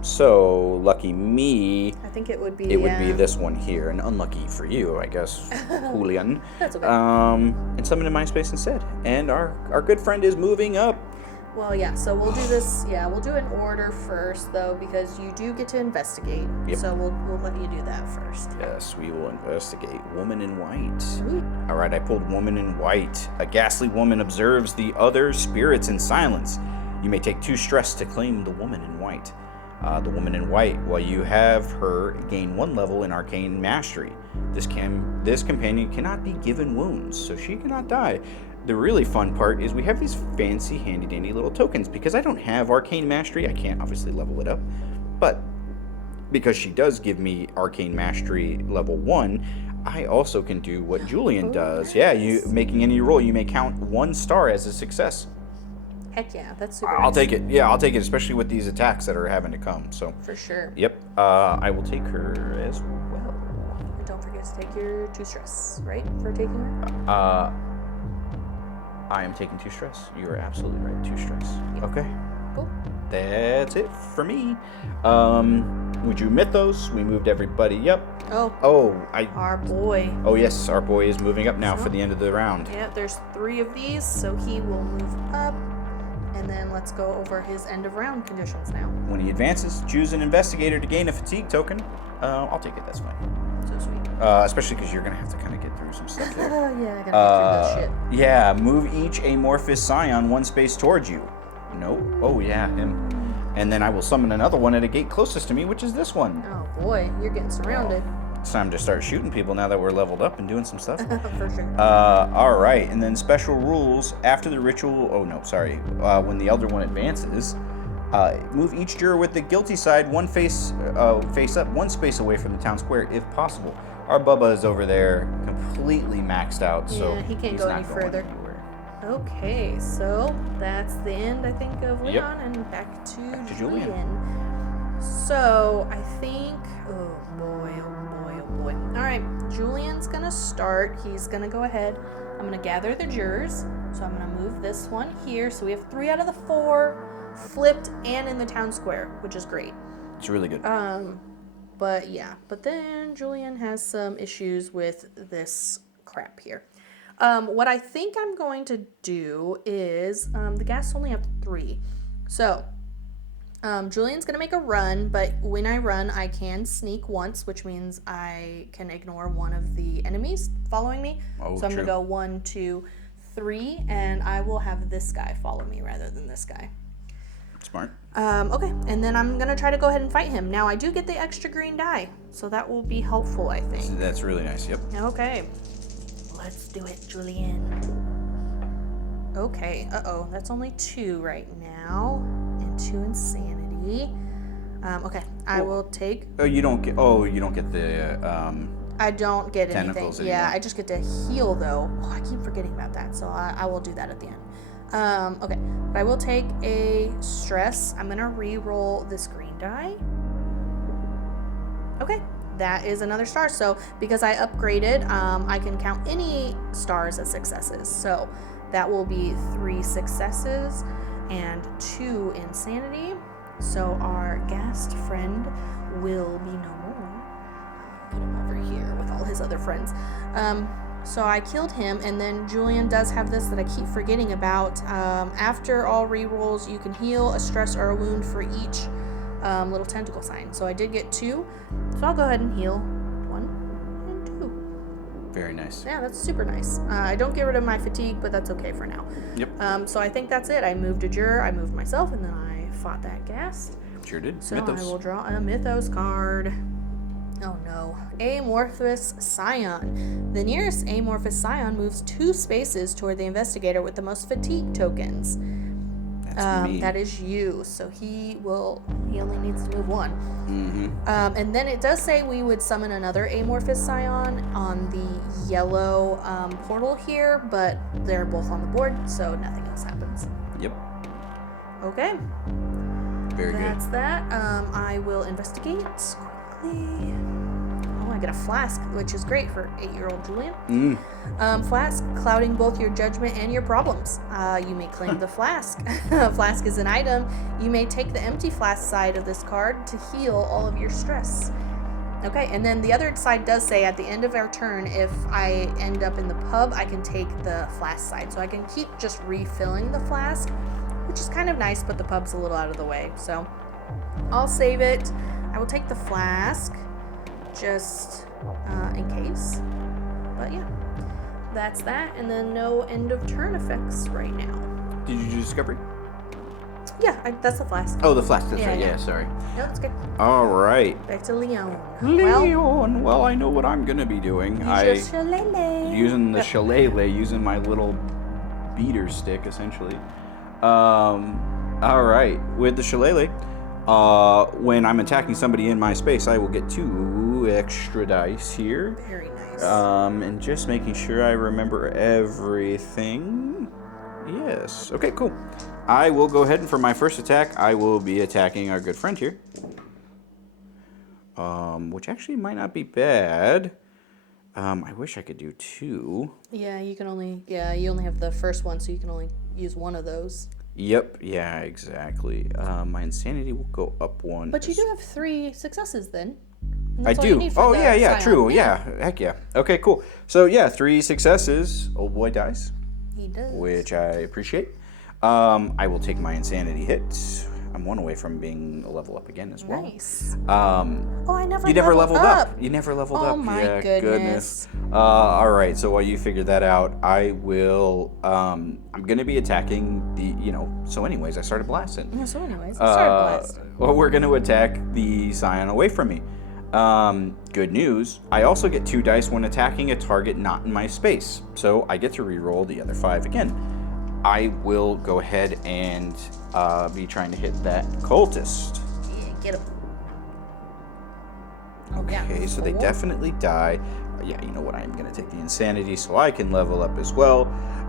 So lucky me. I think it would be. It would be this one here, and unlucky for you, I guess, Julien. That's okay. And summon in my space instead. And our good friend is moving up. Well, yeah, so we'll do this, we'll do an order first, though, because you do get to investigate. Yep. So we'll let you do that first. Yes, we will investigate. Woman in white. Sweet. All right, I pulled woman in white. A ghastly woman observes the other spirits in silence. You may take 2 stress to claim the woman in white. The woman in white, while you have her gain 1 level in arcane mastery. This companion cannot be given wounds, so she cannot die. The really fun part is we have these fancy handy-dandy little tokens. Because I don't have arcane mastery, I can't obviously level it up. But because she does give me arcane mastery level 1, I also can do what Julien does. Yeah, you making any roll, you may count 1 star as a success. Heck yeah, that's super I'll nice. take it. Yeah, I'll take it, especially with these attacks that are having to come. So For sure. Yep. I will take her as well. And don't forget to take your 2 stress, right? For taking her? I am taking 2 stress. You are absolutely right. 2 stress. Yep. Okay. Cool. That's it for me. We drew Mythos. We moved everybody up. Our boy. Oh, yes. Our boy is moving up now for the end of the round. Yeah, there's 3 of these, so he will move up. And then let's go over his end of round conditions now. When he advances, choose an investigator to gain a fatigue token. I'll take it. That's fine. So sweet. Especially because you're going to have to kind of get through some stuff there. Yeah, I gotta get through this shit. Yeah, move each amorphous scion 1 space towards you. No. Oh, yeah, him. And then I will summon another one at a gate closest to me, which is this one. Oh boy, you're getting surrounded. It's time to start shooting people now that we're leveled up and doing some stuff. For sure. All right, and then special rules after the ritual. Oh no, sorry. When the elder one advances, move each juror with the guilty side 1 face up 1 space away from the town square if possible. Our Bubba is over there completely maxed out, so Yeah, he can't he's go not any going further. anywhere. Okay, so that's the end, I think, of Yep. Leon, and back to Julien. So I think, oh boy. All right, Julian's gonna start. He's gonna go ahead. I'm gonna gather the jurors. So I'm gonna move this one here. So we have 3 out of the 4 flipped and in the town square, which is great. It's really good. But yeah, but then Julian has some issues with this crap here. What I think I'm going to do is, the guests only have 3. So, Julian's going to make a run, but when I run, I can sneak once, which means I can ignore one of the enemies following me. Oh, so I'm true. going to go 1, 2, 3, and I will have this guy follow me rather than this guy. Smart. Okay, and then I'm going to try to go ahead and fight him. Now, I do get the extra green die, so that will be helpful, I think. That's really nice, yep. Okay. Let's do it, Julien. Okay, that's only 2 right now, and 2 insanity. Okay, I will take... You don't get the, I don't get tentacles anything. Yeah, anymore. I just get to heal, though. Oh, I keep forgetting about that, so I will do that at the end. Okay, but I will take a stress. I'm going to re-roll this green die. Okay, that is another star. So because I upgraded, I can count any stars as successes. So that will be 3 successes and 2 insanity. So our ghast friend will be no more. Put him over here with all his other friends. So I killed him, and then Julien does have this that I keep forgetting about. After all rerolls, you can heal a stress or a wound for each little tentacle sign. So I did get 2, so I'll go ahead and heal 1 and 2. Very nice. Yeah, that's super nice. I don't get rid of my fatigue, but that's okay for now. Yep. So I think that's it. I moved a juror, I moved myself, and then I fought that ghast. Sure did. So Mythos. I will draw a Mythos card. Oh no. Amorphous Scion. The nearest amorphous scion moves 2 spaces toward the investigator with the most fatigue tokens. That's me. That is you. So he only needs to move 1. Mm-hmm. And then it does say we would summon another amorphous scion on the yellow portal here, but they're both on the board, so nothing else happens. Yep. Okay. Very That's that. I will investigate quickly. Oh, I get a flask, which is great for 8-year-old Julien. good. Flask, clouding both your judgment and your problems. You may claim the flask. Flask is an item. You may take the empty flask side of this card to heal all of your stress. Okay, and then the other side does say at the end of our turn, if I end up in the pub, I can take the flask side. So I can keep just refilling the flask, which is kind of nice, but the pub's a little out of the way. So I'll save it. I will take the flask just in case. But yeah, that's that. And then no end of turn effects right now. Did you do discovery? Yeah, that's the flask. Oh, the flask. That's Yeah, right. yeah. Yeah, sorry. No, it's good. All right. Back to Leon. Leon. Well, I know what I'm gonna be doing. Use your shillelagh. Using the shillelagh, using my little beater stick, essentially. All right. With the shillelagh, when I'm attacking somebody in my space, I will get 2 extra dice here. Very nice. And just making sure I remember everything. Yes. Okay, cool. I will go ahead and for my first attack, I will be attacking our good friend here. Which actually might not be bad. I wish I could do 2. Yeah, you only have the first one, so you can only use one of those. Yep, yeah, exactly. My insanity will go up 1. But you do have 3 successes then. And I that's all you do. need for Oh, the yeah, scion. true. Yeah, heck yeah. Okay, cool. So, yeah, 3 successes. Old boy dies, He does. which I appreciate. I will take my insanity hit. I'm 1 away from being a level up again as well. Nice. Oh, I never you never leveled up. up. You never leveled Oh up. my Yeah, goodness. All right. So while you figure that out, I will. I'm gonna be attacking the. So anyways, I started blasting. Yeah, so anyways, I started blast. Well, we're gonna attack the scion away from me. Good news. I also get 2 dice when attacking a target not in my space, so I get to re-roll the other 5 again. I will go ahead and be trying to hit that cultist. Yeah, get him. Okay, so they 4. definitely die. Yeah, you know what? I am going to take the insanity so I can level up as well.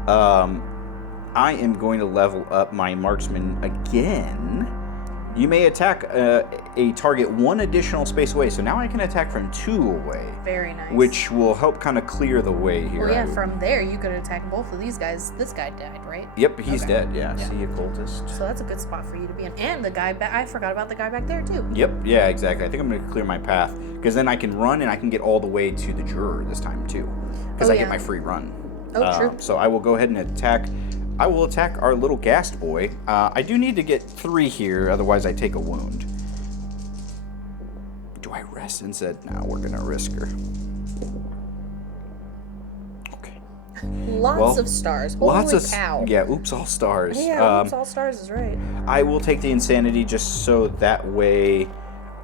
I am going to level up my marksman again. You may attack a target 1 additional space away. So now I can attack from 2 away. Very nice. Which will help kind of clear the way here. Well, yeah, from there you could attack both of these guys. This guy died, right? Yep, he's dead. Yeah, see a cultist. So that's a good spot for you to be in. And the guy back, I forgot about the guy back there too. Yep, yeah, exactly. I think I'm going to clear my path. Because then I can run and I can get all the way to the juror this time too. Because I get my free run. Oh, true. So I will go ahead and attack. I will attack our little ghast boy. I do need to get 3 here, otherwise I take a wound. Do I rest instead? No, we're going to risk her. Okay. Lots of stars. Holy cow. Yeah, oops, all stars. Yeah, oops, all stars is right. I will take the insanity just so that way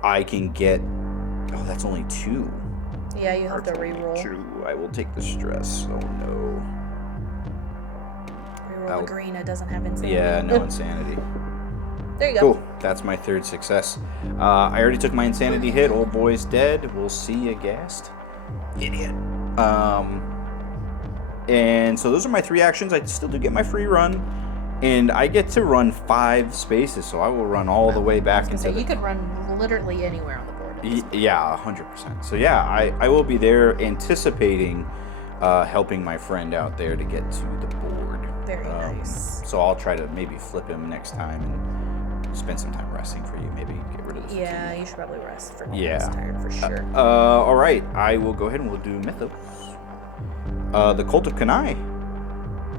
I can get... Oh, that's only 2. Yeah, you have to reroll. True. I will take the stress. Oh, no. Reroll a green. It doesn't have insanity. Yeah, no insanity. There you go. Cool. That's my 3rd success. I already took my insanity hit. Old boy's dead. We'll see you, ghast. Idiot. And so those are my 3 actions. I still do get my free run. And I get to run 5 spaces, so I will run all the way back into you could run literally anywhere on the board. Yeah, 100%. So yeah, I will be there anticipating helping my friend out there to get to the board. Very nice. So I'll try to maybe flip him next time and spend some time resting for you. Maybe get rid of the Yeah, you should probably rest for Yeah. tired for sure. All right, I will go ahead and we'll do Mythos. The Cult of Kanai.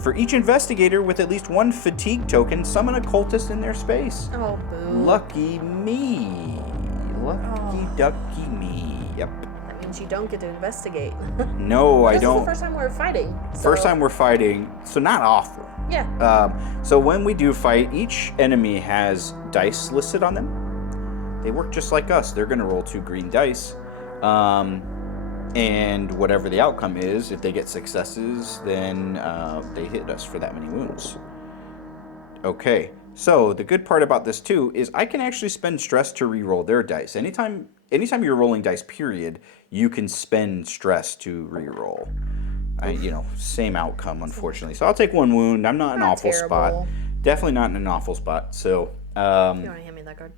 For each investigator with at least 1 fatigue token, summon a cultist in their space. Oh, boo. Lucky me. Lucky ducky me. Yep. That means you don't get to investigate. No, I don't. This is the first time we're fighting. First time we're fighting, so not awful. Yeah. So when we do fight, each enemy has dice listed on them. They work just like us. They're going to roll 2 green dice. And whatever the outcome is, if they get successes, then they hit us for that many wounds. Okay, so the good part about this too is I can actually spend stress to re-roll their dice. Anytime you're rolling dice, period, you can spend stress to re-roll. Same outcome, unfortunately. So I'll take 1 wound. I'm not in an awful spot. Definitely not in an awful spot. So you want to hand me that card?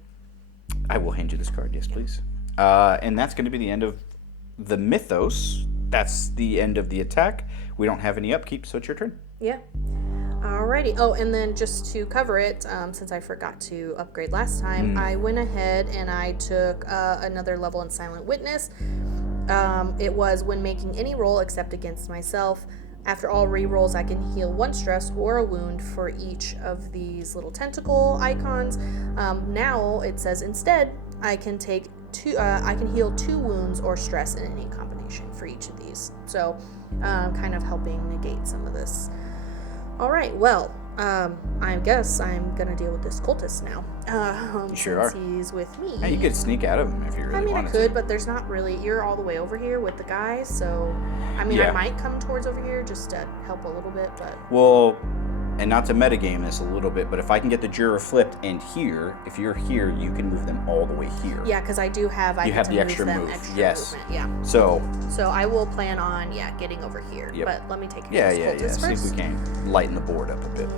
I will hand you this card, yes, please. And that's going to be the end of the Mythos. That's the end of the attack. We don't have any upkeep, so it's your turn. Yeah. Alrighty. Oh, and then just to cover it, since I forgot to upgrade last time, I went ahead and I took another level in Silent Witness. It was when making any roll except against myself. After all re-rolls, I can heal 1 stress or a wound for each of these little tentacle icons. Now it says instead I can take I can heal 2 wounds or stress in any combination for each of these. So, kind of helping negate some of this. All right, well, I guess I'm going to deal with this cultist now. You sure are. He's with me. Hey, you could sneak out of him if you really wanted to. I could, but there's not really... You're all the way over here with the guys, so... I might come towards over here just to help a little bit, but... Well... And not to metagame this a little bit, but if I can get the juror flipped and here, if you're here, you can move them all the way here. Yeah, because I do have... You have the extra move. Yes. Yeah. So I will plan on, getting over here. Yep. But let me take care of this cultist first. See first. if we can lighten the board up a bit.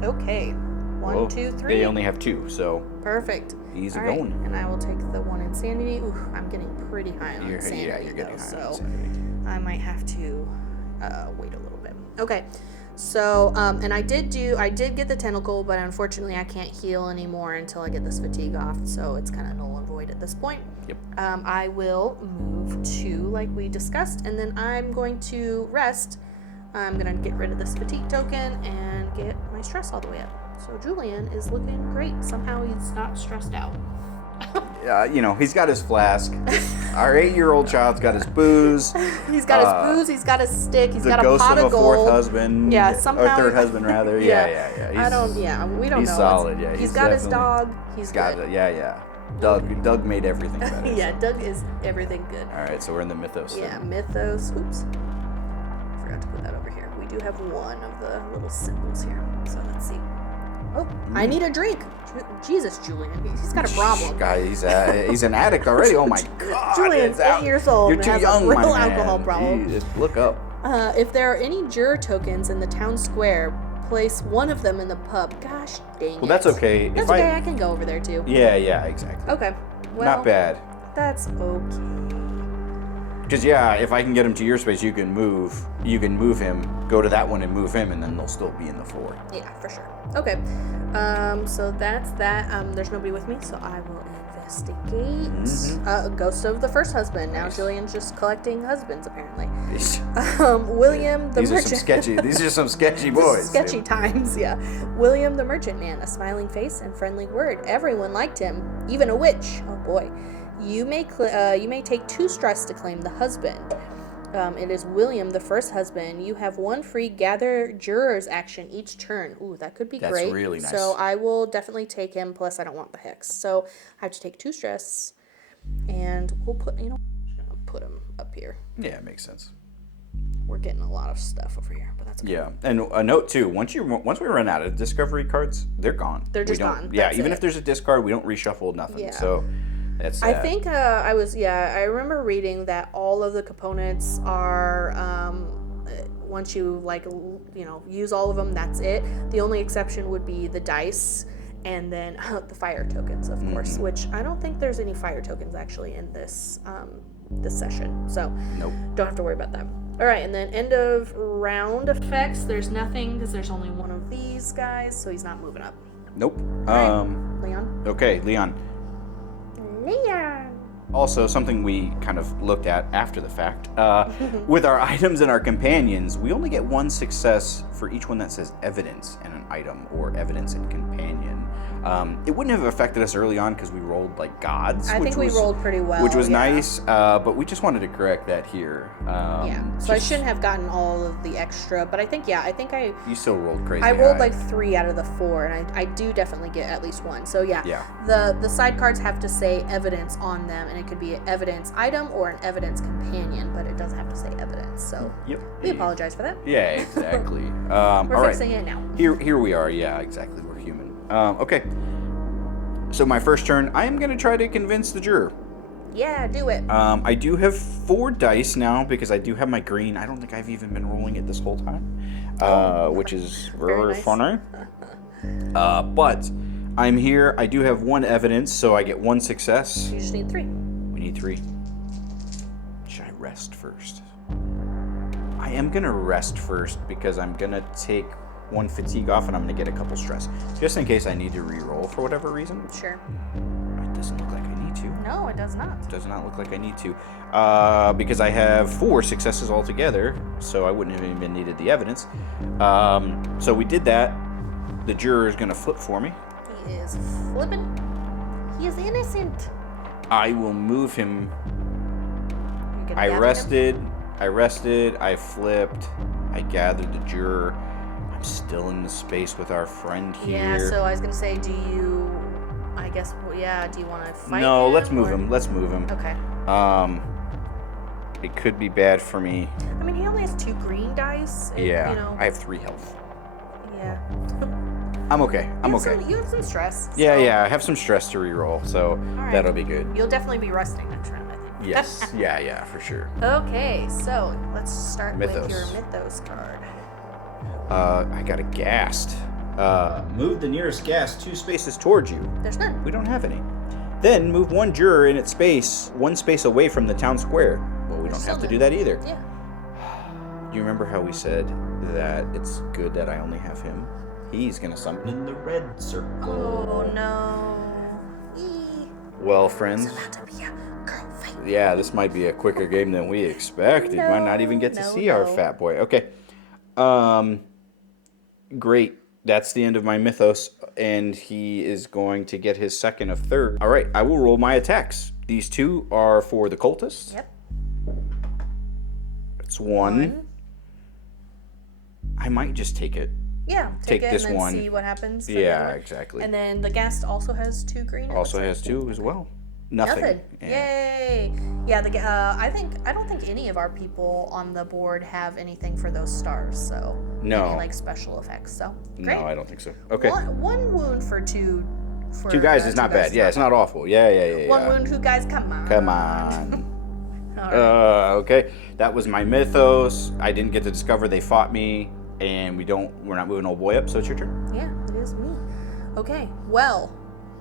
Yeah. Okay. 1, 2, 3. They only have 2, so... Perfect. Easy all right. going. And I will take the 1 insanity. Ooh, I'm getting pretty high on insanity. Yeah, you're getting high on insanity. I might have to wait a little bit. Okay, so, and I did get the tentacle, but unfortunately I can't heal anymore until I get this fatigue off, so it's kind of null and void at this point. Yep. I will move to, like we discussed, and then I'm going to rest. I'm going to get rid of this fatigue token and get my stress all the way up. So Julien is looking great. Somehow he's not stressed out. He's got his flask. Our 8-year-old child's got his booze. He's got his booze. He's got his stick. He's got a pot of gold. The ghost of a 4th husband. Yeah, somehow. Or 3rd husband, rather. Yeah. We don't know. He's solid. Yeah, he's got his dog. He's got it. Yeah. Doug made everything better. Yeah, Doug is everything good. All right, so we're in the Mythos. Yeah, Mythos. Oops. Forgot to put that over here. We do have 1 of the little symbols here. So let's see. Oh, I need a drink. Jesus, Julian. He's got a problem. Guy, he's an addict already. Oh my God. Julian's 8 years old. You're and too has young, a real my man. alcohol problem. Jeez, look up. If there are any juror tokens in the town square, place one of them in the pub. Gosh dang it. Well, that's okay. That's okay. I can go over there too. Yeah, exactly. Okay. Well, not bad. That's okay. Because if I can get him to your space, you can move him, go to that one and move him, and then they'll still be in the 4. Yeah, for sure. Okay. So that's that. There's nobody with me, so I will investigate. Ghost of the first husband. Now Nice. Julian's just collecting husbands, apparently. William the merchant. These are some sketchy boys. Sketchy times, yeah. William the merchant man, a smiling face and friendly word. Everyone liked him, even a witch. Oh boy. You may take 2 stress to claim the husband. It is William, the first husband. You have 1 free gather jurors action each turn. Ooh, that could be great. That's really nice. So I will definitely take him. Plus, I don't want the hex, so I have to take 2 stress, and we'll put I'm gonna put him up here. Yeah, it makes sense. We're getting a lot of stuff over here, but that's okay. Yeah, and a note too. Once we run out of discovery cards, they're gone. They're just gone. Yeah, That's even it. if there's a discard, we don't reshuffle nothing. Yeah. So that's. I think I remember reading that all of the components are once you use all of them, that's it. The only exception would be the dice and then the fire tokens, of course, which I don't think there's any fire tokens actually in this this session. So nope. Don't have to worry about that. All right, and then end of round effects. There's nothing because there's only one of these guys, so he's not moving up. Nope. Right. Leon. Okay, Leon. Leon. Also, something we kind of looked at after the fact. With our items and our companions, we only get 1 success for each one that says evidence and an item or evidence and companion. It wouldn't have affected us early on because we rolled like gods. I think we rolled pretty well. Which was nice, but we just wanted to correct that here. So I shouldn't have gotten all of the extra, but I think I... You still rolled crazy I rolled high. like 3 out of the 4, and I do definitely get at least 1. So yeah. The side cards have to say evidence on them, and it could be an evidence item or an evidence companion, but it doesn't have to say evidence. So we apologize for that. Yeah, exactly. We're fixing it now. Here we are. Yeah, exactly. We're human. Okay. So my first turn, I am going to try to convince the juror. Yeah, do it. I do have 4 dice now because I do have my green. I don't think I've even been rolling it this whole time, which is very nice. funny. But I'm here. I do have 1 evidence, so I get 1 success. You just need 3. We need 3. Should I rest first? I am going to rest first because I'm going to take 1 fatigue off and I'm going to get a couple stress. Just in case I need to re-roll for whatever reason. Sure. It doesn't look like I need to. No, it does not. It does not look like I need to. Because I have 4 successes altogether, so I wouldn't have even needed the evidence. So we did that. The juror is going to flip for me. He is flipping. He is innocent. I will move him. You gonna I gather rested, I flipped, I gathered the juror. I'm still in the space with our friend him? here. Yeah, so I was going to say, do you want to fight No, him? let's move him. Let's move him. Okay. It could be bad for me. I mean, he only has 2 green dice. And, Yeah, I have 3 health. Yeah. I'm okay. You have some stress. Yeah, so- I have some stress to reroll, so right. that'll be good. You'll definitely be resting next round, I think. Yes, yeah, for sure. Okay, so let's start Mythos. with your Mythos card. I got a ghast. Move the nearest ghast 2 spaces towards you. There's none. We don't have any. Then move 1 juror in its space 1 space away from the town square. Well, we don't have to do that either. Yeah. You remember how we said that it's good that I only have him? He's gonna summon in the red circle. Oh no. Well, friends. It's about to be a girl fight. Yeah, this might be a quicker game than we expected. Might not even get to see our fat boy. Okay. Great. That's the end of my Mythos, and he is going to get his second of third. All right, I will roll my attacks. These 2 are for the cultists. Yep. It's 1. I might just take it. Yeah, Take it this and then one. see what happens. for the Yeah, other one. exactly. And then the guest also has 2 green. it Also looks has 2 as well. Nothing. Yeah. Yay! Yeah, I don't think any of our people on the board have anything for those stars. So No. any like special effects. So great. No, I don't think so. Okay. One wound for two. For, two guys is not bad. Yeah, it's not awful. Yeah. One wound, two guys. Come on. Come on. All right. Okay. That was my mythos. I didn't get to discover they fought me, and we're not moving old boy up. So it's your turn. Yeah, it is me. Okay. Well,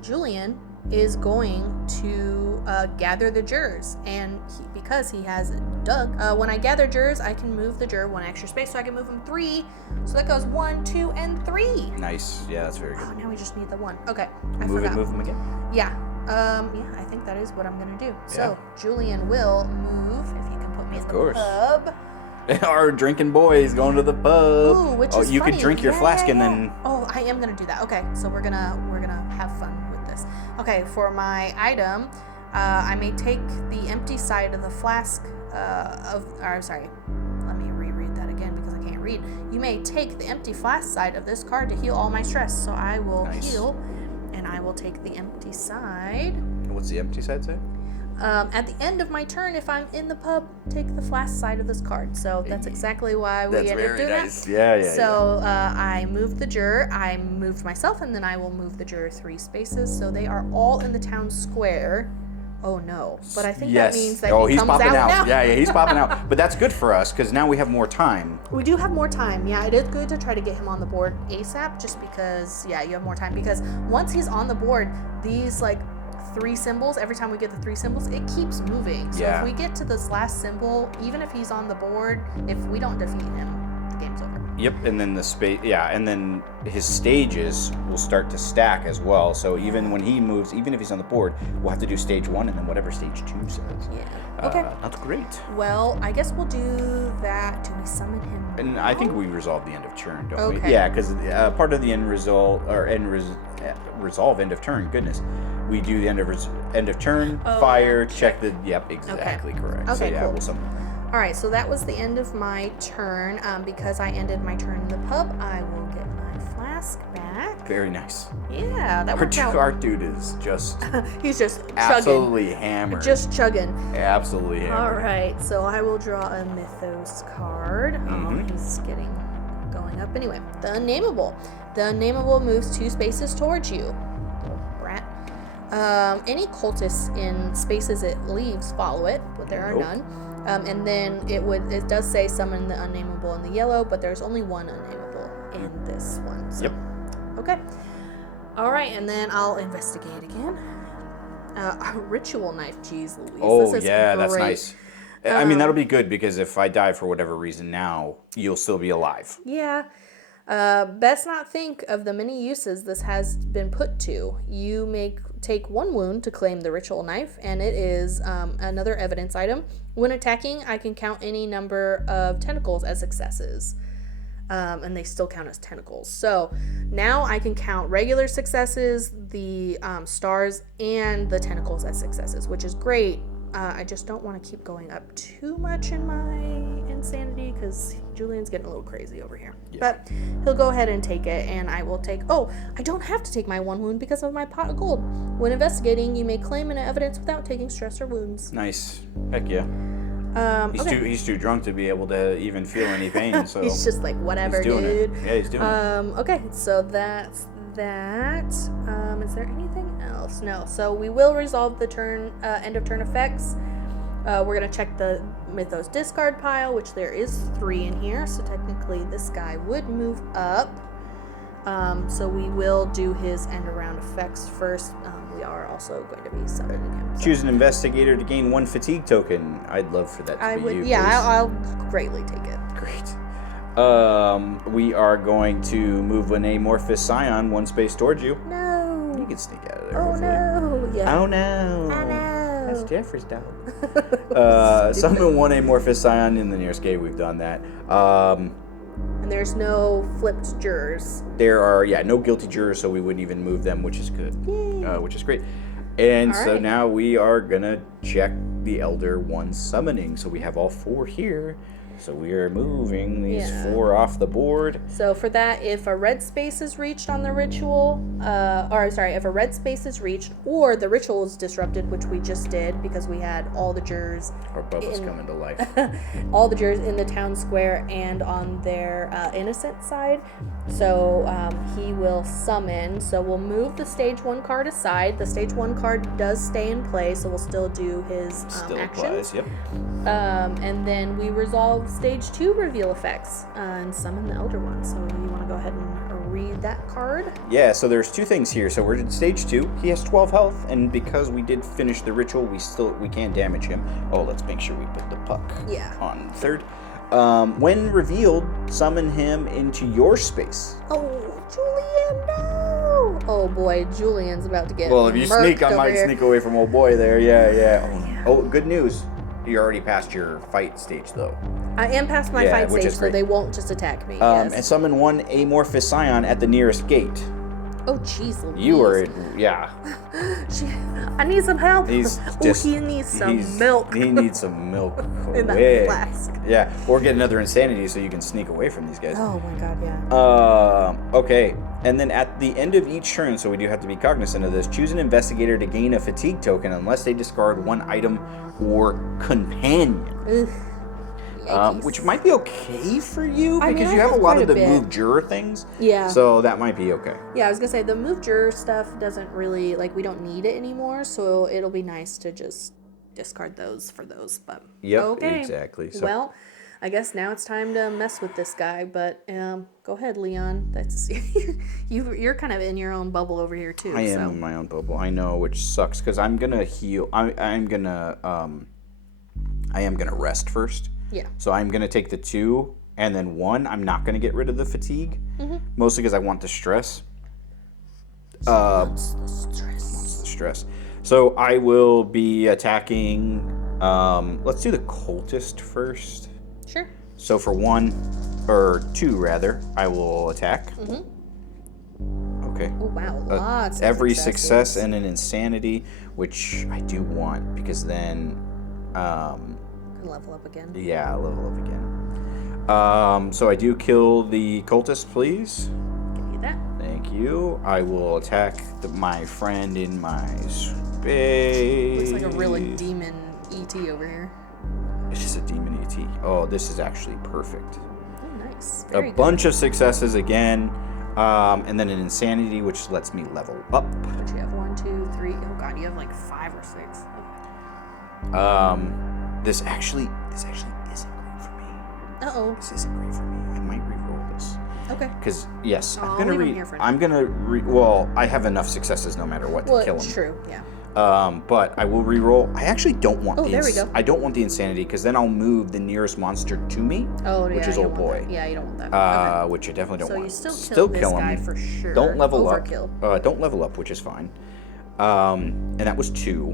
Julien is going to gather the jurors, and because he has Doug, when I gather jurors, I can move the juror one extra space, so I can move him 3. So that goes 1, 2, and 3. Nice. Yeah, that's very good. Oh, now we just need the 1. Okay, Move them again. Yeah. I think that is what I'm gonna do. So Julien will move. If you can put me in the pub. Our drinking boys going to the pub. Ooh, which is you funny. could drink your flask and then. Oh, I am gonna do that. Okay, so we're gonna have fun with this. Okay, for my item, I may take the empty side of the flask sorry. Let me reread that again because I can't read. You may take the empty flask side of this card to heal all my stress. So I will heal, and I will take the empty side. What's the empty side say? At the end of my turn, if I'm in the pub, take the flask side of this card. So that's exactly why we ended up doing nice. that. Yeah. So I moved the juror, I moved myself, and then I will move the juror 3 spaces. So they are all in the town square. Oh no! But I think that means that he's comes popping out. now. Yeah, he's popping out. But that's good for us because now we have more time. We do have more time. Yeah, it is good to try to get him on the board ASAP, just because you have more time. Because once he's on the board, these 3 symbols, every time we get the 3 symbols, it keeps moving. So if we get to this last symbol, even if he's on the board, if we don't defeat him, the game's over. Yep, and then and then his stages will start to stack as well. So even when he moves, even if he's on the board, we'll have to do stage 1 and then whatever stage 2 says. Yeah. Okay. That's great. Well, I guess we'll do that. Do we summon him? And I think we resolve the end of turn, don't we? Okay. Yeah, because part of the resolve end of turn. Goodness, we do the end of turn. Fire. Check the. Yep, exactly correct. Okay, so cool. We'll summon him. All right, so that was the end of my turn. Because I ended my turn in the pub, I will get my flask back. Very nice. Yeah, that worked out. Our dude is just. He's just absolutely hammered. Just chugging. Absolutely hammered. All right, so I will draw a Mythos card. Mm-hmm. He's going up anyway. The Unnameable. The Unnameable moves 2 spaces towards you. Little brat. Any cultists in spaces it leaves follow it, but there are none. And then it does say summon the Unnameable in the yellow, but there's only one Unnameable in this one. So. Yep. Okay. All right, and then I'll investigate again. A ritual knife, geez Louise. Oh, this is yeah, great. that's nice. I mean, that'll be good because if I die for whatever reason now, you'll still be alive. Yeah. Best not think of the many uses this has been put to. You may take 1 wound to claim the ritual knife, and it is another evidence item. When attacking, I can count any number of tentacles as successes. And they still count as tentacles. So now I can count regular successes, the stars, and the tentacles as successes, which is great. I just don't want to keep going up too much in my insanity because Julian's getting a little crazy over here. Yeah. But he'll go ahead and take it, and I will take... Oh, I don't have to take my 1 wound because of my pot of gold. When investigating, you may claim an evidence without taking stress or wounds. Nice. Heck yeah. He's too drunk to be able to even feel any pain, so... He's just like, whatever, dude. Yeah, he's doing it. Okay, so that's that. Is there anything else? No. So we will resolve the end of turn effects. We're going to check the Mythos discard pile, which there is 3 in here, so technically this guy would move up. So we will do his end around effects first. We are also going to be summoning him. So. Choose an investigator to gain 1 fatigue token. I'd love for that to be you. Yeah, I'll greatly take it. Great. We are going to move an amorphous scion 1 space towards you. No. You can sneak out of there. Oh no. Yeah. Oh no. I know. That's Jeffrey's dog. Summon 1 amorphous scion in the nearest cave. We've done that. And there's no flipped jurors. There are, no guilty jurors, so we wouldn't even move them, which is good. Which is great. And all so right. Now we are going to check the Elder 1 summoning. So we have all 4 here. So we are moving these 4 off the board. So for that, if a red space is reached on the ritual, if a red space is reached or the ritual is disrupted, which we just did because we had all the jurors. Our Bubba's coming to life. All the jurors in the town square and on their innocent side. So he will summon. So we'll move the stage 1 card aside. The stage 1 card does stay in play, so we'll still do his Still actions. applies, yep. And then we resolve stage 2 reveal effects and summon the Elder One. So you want to go ahead and read that card? Yeah, so there's 2 things here. So we're in stage 2. He has 12 health, and because we did finish the ritual, we can't damage him. Oh, let's make sure we put the puck on 3rd. When revealed, summon him into your space. Oh, Julien, no! Oh boy, Julian's about to get Well, if you sneak, I might here. sneak away from old boy there. Yeah. Oh, good news. You're already past your fight stage, though. I am past my fight stage, so they won't just attack me. And summon 1 amorphous scion at the nearest gate. Oh, jeez, Louise. You are, I need some help. He needs some milk. He needs some milk. In that flask. Yeah, or get another insanity so you can sneak away from these guys. Oh my god, yeah. Okay, and then at the end of each turn, so we do have to be cognizant of this, choose an investigator to gain a fatigue token unless they discard 1 item or companion. Which might be okay for you because you have a lot of the move juror things. Yeah. So that might be okay. Yeah, I was gonna say the move juror stuff doesn't really we don't need it anymore, so it'll be nice to just discard those for those. But okay, exactly. So, well, I guess now it's time to mess with this guy. But go ahead, Leon. That's you're kind of in your own bubble over here too. I am in my own bubble. I know, which sucks because I'm gonna heal. I am gonna rest first. Yeah. So I'm going to take the 2 and then 1. I'm not going to get rid of the fatigue. Mostly because I want the stress. Wants the stress. So I will be attacking... let's do the cultist first. Sure. So for 1, or 2 rather, I will attack. Okay. Oh, wow. Lots of every successes. success and an insanity, which I do want because then... level up again. Yeah, level up again. So I do kill the cultist, please. Give you that. Thank you. I will attack my friend in my space. Looks like a real demon ET over here. It's just a demon ET. Oh, this is actually perfect. Oh, nice. Very good. Bunch of successes again. And then an insanity, which lets me level up. But you have 1, 2, 3. Oh god, you have like 5 or 6. Okay. This actually isn't great for me. Uh-oh. This isn't great for me. I might re-roll this. Okay. Because yes, I'll I'm gonna well, I have enough successes no matter what to kill him. True, yeah. But I will re-roll. I actually don't want there we go. I don't want the insanity because then I'll move the nearest monster to me. Oh, yeah, which is old boy. Yeah, you don't want that. Okay. Which I definitely don't want. So you still kill this guy him. for sure. Don't level Overkill. up. Don't level up, which is fine. And that was 2.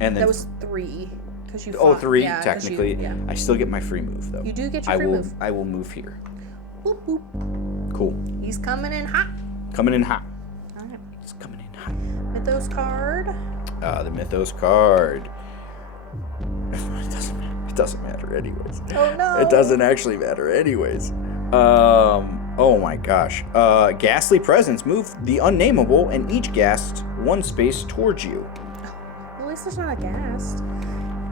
And then that was 3. You fought. Oh, 3 yeah, technically. I still get my free move though. You do get your free move. I will move here. Boop, boop. Cool. He's coming in hot. Coming in hot. All right. He's coming in hot. Mythos card. The Mythos card. It doesn't matter anyways. Oh no. It doesn't actually matter anyways. Oh my gosh. Ghastly presence. Move the unnameable and each ghast 1 space towards you. At least there's not a ghast.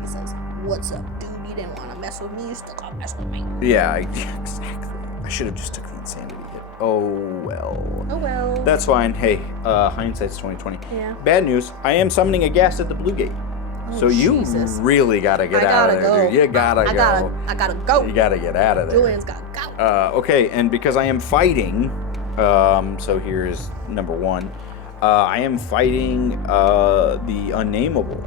He says, "What's up, dude? You didn't want to mess with me. You still got to mess with me." Yeah, exactly. I should have just took the insanity hit. Oh well. Oh well. That's fine. Hey, hindsight's 20/20. Yeah. Bad news. I am summoning a ghast at the blue gate. Oh, so you Jesus. really gotta get out of there, dude. You gotta go. I gotta go. You gotta get out of there. Julian's gotta go. Okay, and because I am fighting, so here's number 1. I am fighting the unnameable.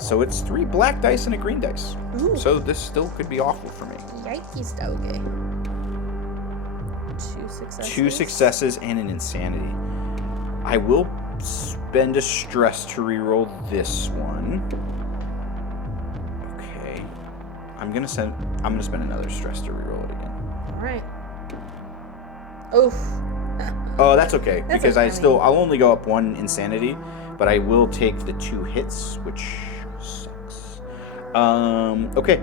So it's 3 black dice and a green dice. Ooh. So this still could be awful for me. Yikes, okay. 2 successes. 2 successes and an insanity. I will spend a stress to reroll this one. Okay. I'm gonna spend another stress to reroll it again. All right. Oof. Oh, that's okay because okay. I'll only go up 1 insanity, but I will take the 2 hits, which sucks. Okay.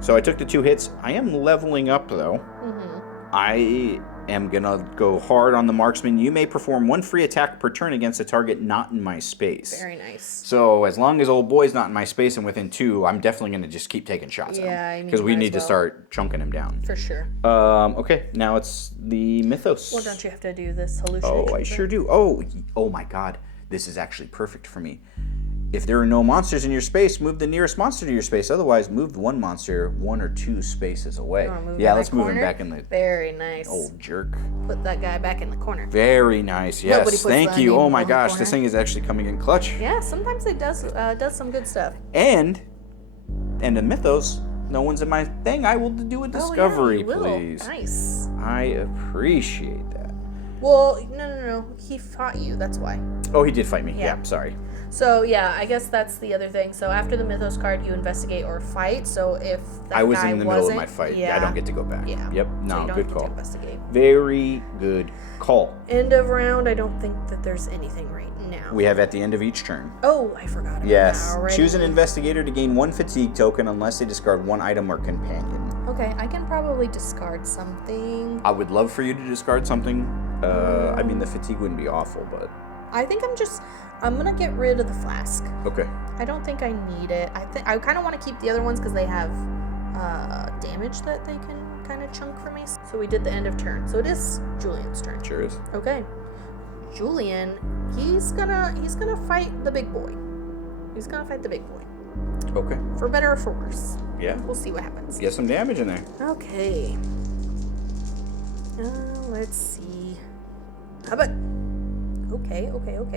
So I took the 2 hits. I am leveling up, though. Mm-hmm. I am going to go hard on the marksman. You may perform 1 free attack per turn against a target not in my space. Very nice. So as long as old boy's not in my space and within 2, I'm definitely going to just keep taking shots at him. Because we need to start chunking him down. For sure. Okay, now it's the Mythos. Well, don't you have to do this hallucination? Oh, I sure do. Oh my God. This is actually perfect for me. If there are no monsters in your space, move the nearest monster to your space. Otherwise, move one monster 1 or 2 spaces away. Let's move him back in the... Very nice. Old jerk. Put that guy back in the corner. Very nice. Yes. Thank you. Oh my gosh, this thing is actually coming in clutch. Yeah, sometimes it does some good stuff. And in Mythos, no one's in my thing. I will do a discovery, please. Nice. I appreciate that. Well, no. He fought you. That's why. Oh, he did fight me. Yeah, sorry. So, yeah, I guess that's the other thing. So, after the Mythos card, you investigate or fight. So, if that I was guy in the middle of my fight. Yeah, I don't get to go back. Yeah. Yep. No, so you don't good get call. To investigate. Very good call. End of round, I don't think that there's anything right now. We have at the end of each turn. Oh, I forgot about yes. that already. Choose an investigator to gain 1 fatigue token unless they discard 1 item or companion. Okay, I can probably discard something. I would love for you to discard something. I mean, the fatigue wouldn't be awful, but... I think I'm gonna get rid of the flask. Okay. I don't think I need it. I kind of want to keep the other ones because they have damage that they can kind of chunk for me. So we did the end of turn. So it is Julian's turn. Sure is. Okay. Julian, he's gonna fight the big boy. He's gonna fight the big boy. Okay. For better or for worse. Yeah. We'll see what happens. Get some damage in there. Okay. Let's see. How about... Okay.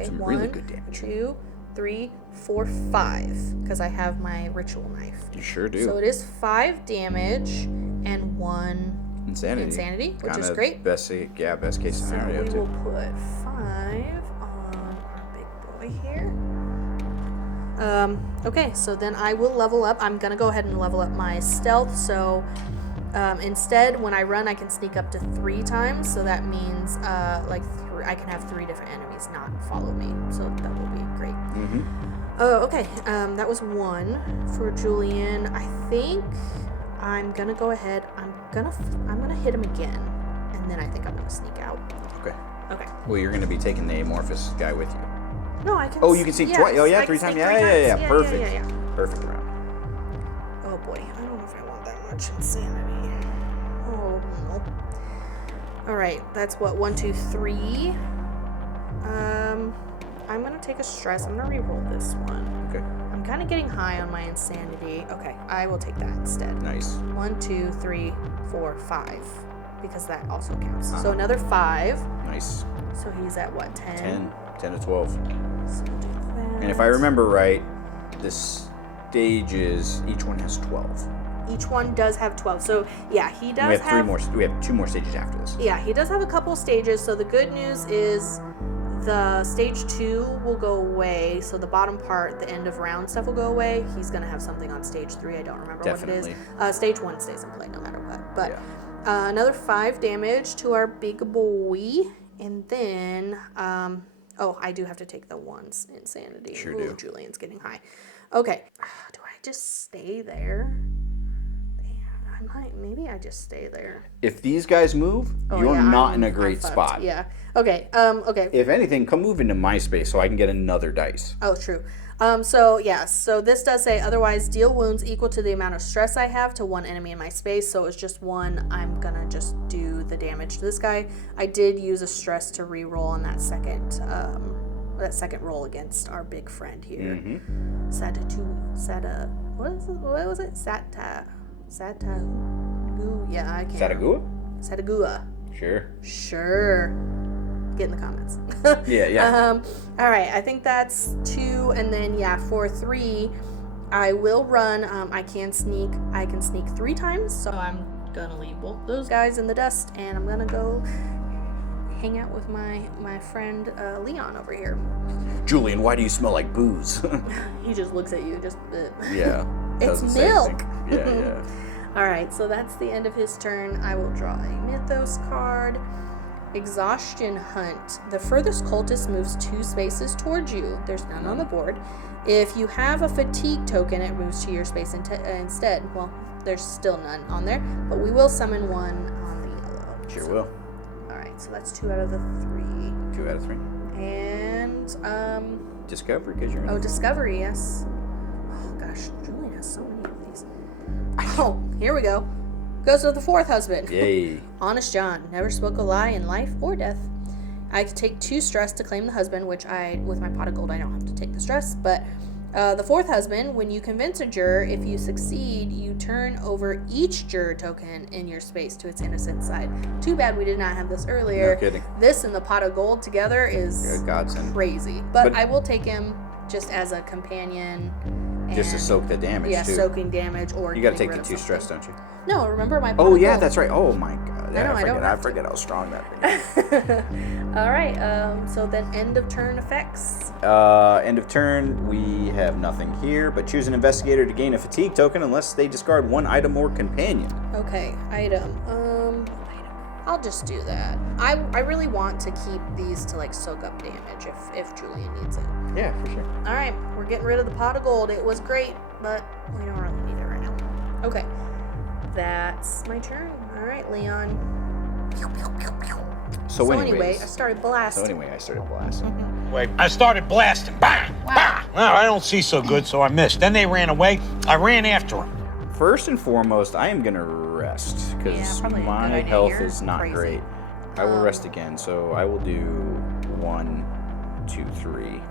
Some 1, really good damage. 2, 3, 4, 5. Because I have my ritual knife. You sure do. So it is 5 damage and 1 insanity, which is great. Best case scenario. So we will put 5 on our big boy here. Okay, so then I will level up. I'm gonna go ahead and level up my stealth. So instead, when I run, I can sneak up to 3 times. So that means I can have 3 different enemies not follow me. So that will be great. Mm-hmm. Okay, that was 1 for Julian. I think I'm gonna go ahead. I'm gonna hit him again, and then I think I'm gonna sneak out. Okay. Well, you're gonna be taking the amorphous guy with you. No, I can. Oh, you can sneak twice. Oh, yeah, 3 times. Yeah. Perfect. Yeah. Perfect round. Oh boy, I don't know if I want that much insanity. Oh no. All right, that's what 1, 2, 3. I'm gonna take a stress. I'm gonna re-roll this one. Okay. I'm kind of getting high on my insanity. Okay, I will take that instead. Nice. 1, 2, 3, 4, 5, because that also counts. So another 5. Nice. So he's at what, 10? 10 to 12. So do that. And if I remember right, the stages, each one has 12. Each one does have 12. So yeah, he does We have 2 more stages after this. Yeah, he does have a couple stages. So the good news is the stage 2 will go away. So the bottom part, the end of round stuff will go away. He's going to have something on stage 3. I don't remember what it is. Stage 1 stays in play no matter what. But another 5 damage to our big boy. And then, I do have to take the 1's insanity. Sure do. Julian's getting high. Okay. Do I just stay there? Maybe I just stay there. If these guys move, you're not in a great spot. Yeah. Okay. Okay. If anything, come move into my space so I can get another dice. Oh, true. So this does say otherwise deal wounds equal to the amount of stress I have to 1 enemy in my space. So it's just 1. I'm gonna just do the damage to this guy. I did use a stress to re-roll on that second roll against our big friend here. Mm-hmm. What was it? Yeah, I can't. Satagua. Sure. Get in the comments. Yeah. All right, I think that's 2, and then for 3, I will run. I can sneak 3 times, so I'm gonna leave both those guys in the dust, and I'm gonna go hang out with my friend Leon over here. Julian, why do you smell like booze? He just looks at you, just yeah. It's milk. Yeah. All right, so that's the end of his turn. I will draw a Mythos card. Exhaustion Hunt. The furthest cultist moves 2 spaces towards you. There's none on the board. If you have a fatigue token, it moves to your space instead. Well, there's still none on there, but we will summon one on the yellow. Sure will. All right, so that's 2 out of the 3. 2 out of 3. And Discovery, because you're. Discovery, yes. Oh gosh, Julien has so many of these. Oh, here we go. Goes to the 4th husband. Yay. Honest John. Never spoke a lie in life or death. I could take 2 stress to claim the husband, which with my pot of gold, I don't have to take the stress. But the 4th husband, when you convince a juror, if you succeed, you turn over each juror token in your space to its innocent side. Too bad we did not have this earlier. No kidding. This and the pot of gold together is godsend. Crazy. But I will take him just as a companion. Just to soak the damage, yeah, too. soaking damage or You got to getting take rid the of 2 stress, don't you? No, remember my pot Oh, of yeah, gold. that's right. Oh, my God. Yeah, I I forget how strong that thing is. All right, so then end of turn effects. End of turn, we have nothing here, but choose an investigator to gain a fatigue token unless they discard 1 item or companion. Okay, item. I'll just do that. I really want to keep these to like soak up damage if Julien needs it. Yeah, for sure. All right, we're getting rid of the pot of gold. It was great, but we don't really need it right now. Okay, that's my turn. All right, Leon. So anyway, I started blasting. Wait, I started blasting. Bang! Bang! Well, I don't see so good, so I missed. Then they ran away. I ran after them. First and foremost, I am going to rest because my health is not great. I will rest again, so I will do 1, 2, 3.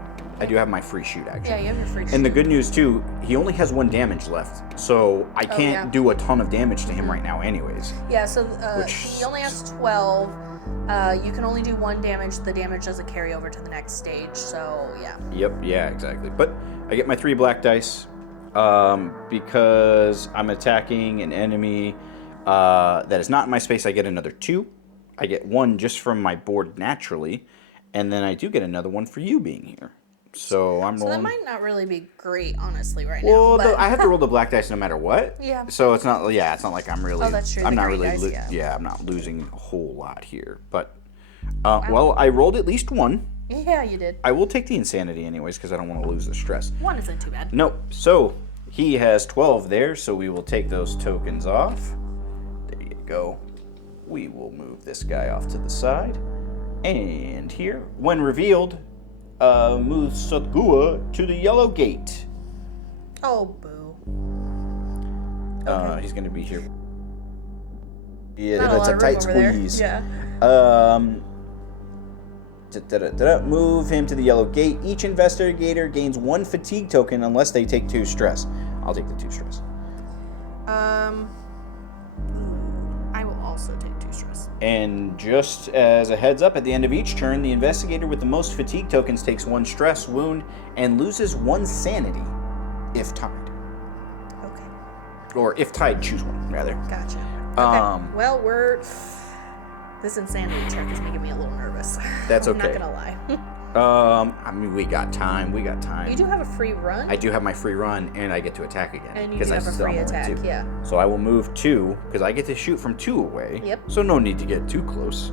I do have my free shoot, actually. Yeah, you have your free shoot. And the good news, too, he only has 1 damage left, so I can't do a ton of damage to him right now anyways. Yeah, so he only has 12. You can only do 1 damage. The damage doesn't carry over to the next stage, so yeah. Yep, yeah, exactly. But I get my 3 black dice because I'm attacking an enemy that is not in my space. I get another 2. I get 1 just from my board naturally, and then I do get another 1 for you being here. So I'm rolling. So that might not really be great, honestly, right now. Well, I have to roll the black dice no matter what. Yeah. So it's not. Yeah, it's not like I'm really. Oh, that's true. I'm not really. Dice, I'm not losing a whole lot here. But, well, I rolled at least 1. Yeah, you did. I will take the insanity anyways because I don't want to lose the stress. 1 isn't too bad. Nope. So he has 12 there, so we will take those tokens off. There you go. We will move this guy off to the side, and here, when revealed, move Sotgua to the yellow gate. Oh, boo. He's going to be here. Yeah, Not it's a tight squeeze. Yeah. Move him to the yellow gate. Each investigator gains 1 fatigue token unless they take 2 stress. I'll take the 2 stress. I will also take 2 stress. And just as a heads up, at the end of each turn, the investigator with the most fatigue tokens takes 1 stress wound and loses 1 sanity if tied. Okay. Or if tied, choose 1, rather. Gotcha. Okay. Well, this insanity check is making me a little nervous. That's okay. I'm not gonna lie. I mean, we got time. You do have a free run? I do have my free run, and I get to attack again. And you do have a free attack, yeah. So I will move 2, because I get to shoot from 2 away. Yep. So no need to get too close.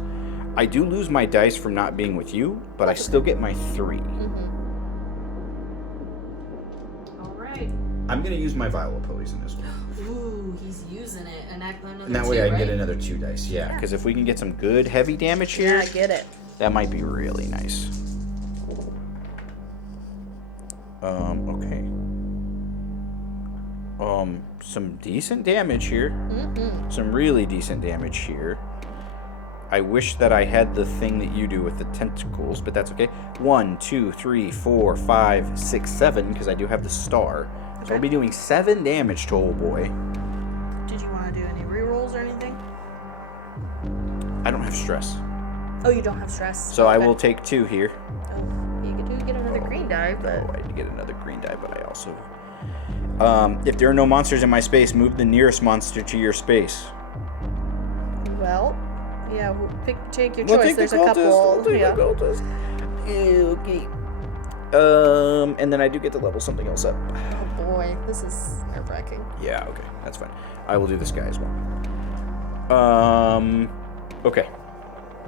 I do lose my dice from not being with you, but I still get my 3. Mm-hmm. All right. I'm going to use my vial of poison as well. Ooh, he's using it. And that way I can get another 2 dice, yeah. Because if we can get some good heavy damage here, yeah, I get it. That might be really nice. Okay. Some decent damage here. Mm-hmm. Some really decent damage here. I wish that I had the thing that you do with the tentacles, but that's okay. 1, 2, 3, 4, 5, 6, 7, because I do have the star. Okay. So I'll be doing 7 damage to old boy. Did you want to do any rerolls or anything? I don't have stress. Oh, you don't have stress. So I will take 2 here. Oh, you could get another green die, but... Oh, I did get another green die, but I also... if there are no monsters in my space, move the nearest monster to your space. Well, yeah, take your choice. There's a couple. The cultist. Okay. And then I do get to level something else up. Oh boy, this is nerve-wracking. Yeah, okay, that's fine. I will do this guy as well. Okay.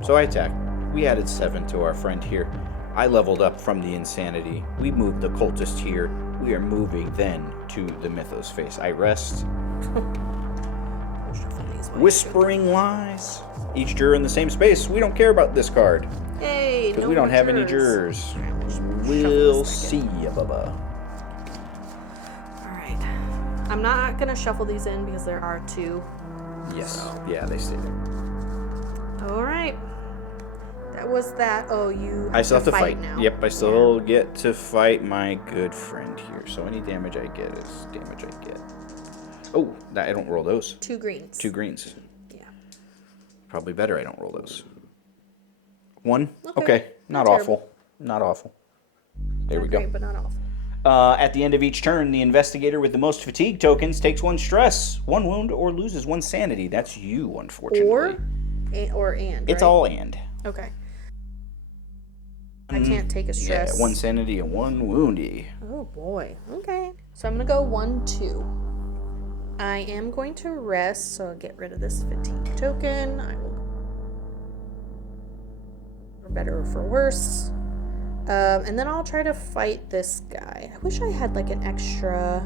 So I attack. We added 7 to our friend here. I leveled up from the insanity. We moved the cultist here. We are moving then to the Mythos face. I rest. Whispering lies. Each juror in the same space. We don't care about this card. Hey, Because no we don't more have any jurors. We'll see ya, Bubba. Alright. I'm not going to shuffle these in because there are 2. Yes. So. Yeah, they stay there. Alright. That was that. Oh, you have I still have to fight now. Yep, I still get to fight my good friend here. So any damage I get is damage I get. Oh, I don't roll those. 2 greens. 2 greens. Yeah. Probably better I don't roll those. 1? Okay. Okay. Not Not awful. Not awful. There Not we go. great, but not awful. At the end of each turn, the investigator with the most fatigue tokens takes 1 stress, 1 wound, or loses 1 sanity. That's you, unfortunately. Or and, It's right? all and. Okay. I can't take a stress. Yeah, 1 sanity and 1 woundy. Oh boy. Okay. So I'm gonna go 1, 2. I am going to rest, so I'll get rid of this fatigue token. I will. For better or for worse. And then I'll try to fight this guy. I wish I had like an extra.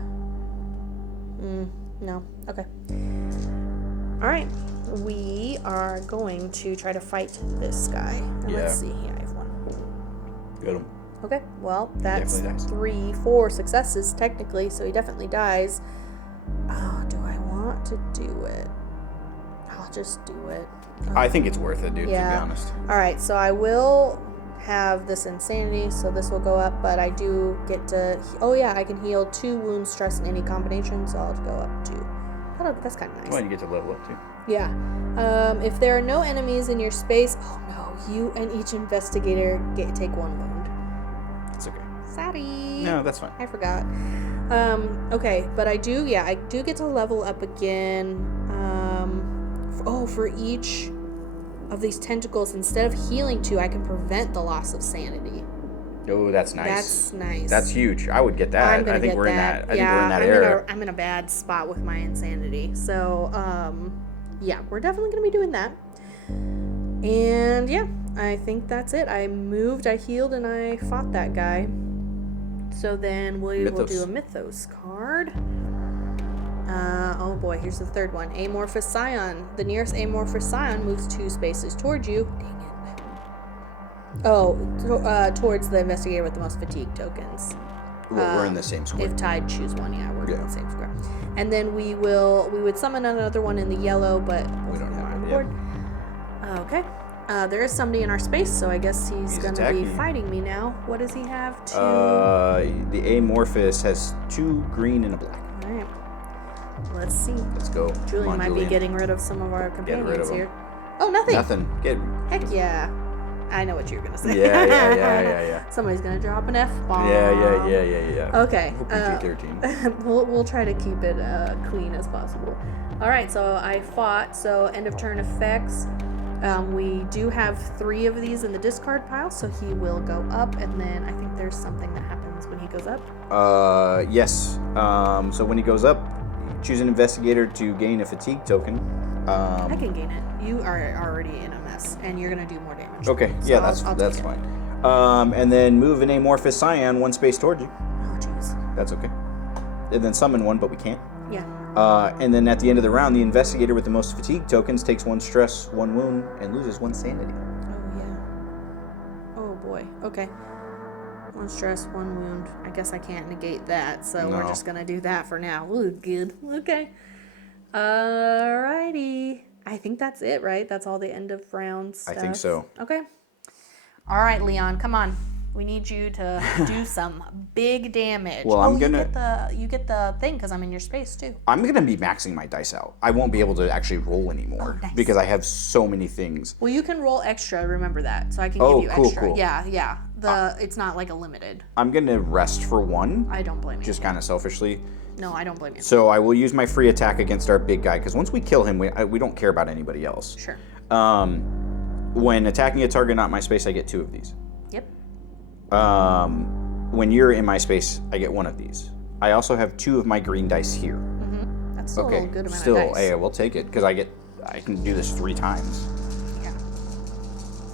No. Okay. All right. We are going to try to fight this guy. And Yeah. let's see. Yeah, I have 1. Got him. Okay, well, that's Definitely dies. 3, 4 successes technically, so he definitely dies. Oh, do I want to do it? I'll just do it. I think it's worth it, dude, to be honest. Alright, so I will have this insanity, so this will go up, but I do get to... Oh yeah, I can heal 2 wounds, stress in any combination, so I'll go up 2. Oh, that's kind of nice. Well, you get to level up, too. Yeah. If there are no enemies in your space... Oh no, you and each investigator take 1 wound. It's okay. Sorry. No, that's fine. I forgot. Okay, but I do get to level up again. For each of these tentacles, instead of healing 2, I can prevent the loss of sanity. Oh, that's nice. That's nice. That's huge. I would get that. I'm gonna I think get we're in that. that. I think we're in that era. I'm in a bad spot with my insanity. So, yeah, we're definitely gonna be doing that. And yeah, I think that's it. I moved, I healed, and I fought that guy. So then we will do a Mythos card. Oh boy, here's the 3rd one. Amorphous Scion. The nearest amorphous scion moves 2 spaces towards you. Dang it. Oh, towards the investigator with the most fatigue tokens. We're in the same square. If tied, choose 1. Yeah, we're in the same square. And then we would summon another one in the yellow, but We don't have on it, board. Okay. There is somebody in our space, so I guess he's going to be fighting me now. What does he have? 2. The amorphous has 2 green and a black. All right. Let's see. Let's go. Julian might be getting rid of some of our companions here. Oh, nothing. Nothing. Heck yeah. I know what you're going to say. Yeah. Somebody's going to drop an F-bomb. Yeah. Okay. PG-13. We'll try to keep it clean as possible. All right, so I fought. So end of turn effects. We do have 3 of these in the discard pile, so he will go up, and then I think there's something that happens when he goes up. Yes. So when he goes up, choose an investigator to gain a fatigue token. I can gain it. You are already in a mess, and you're gonna do more damage. Okay, So yeah, I'll that's take fine. And then move an amorphous scion 1 space towards you. Oh, jeez. That's okay. And then summon 1, but we can't. Yeah. And then at the end of the round, the investigator with the most fatigue tokens takes 1 stress, 1 wound, and loses 1 sanity. Oh, yeah. Oh, boy. Okay. 1 stress, 1 wound. I guess I can't negate that, so we're just gonna do that for now. Ooh, good. Okay. Alrighty. I think that's it, right? That's all the end of round stuff. I think so. Okay. All right, Leon, come on. We need you to do some big damage. Well, I'm gonna. You get the thing because I'm in your space too. I'm gonna be maxing my dice out. I won't be able to actually roll anymore because I have so many things. Well, you can roll extra. Remember that, so I can give you extra. Cool. Yeah. It's not like a limited. I'm gonna rest for 1. I don't blame you. Just kind of selfishly. No, I don't blame you. So I will use my free attack against our big guy because once we kill him, we don't care about anybody else. Sure. When attacking a target not my space, I get 2 of these. Yep. When you're in my space, I get 1 of these. I also have 2 of my green dice here. Mm-hmm. That's still a good amount of dice. Hey, we'll take it because I can do this 3 times. Yeah.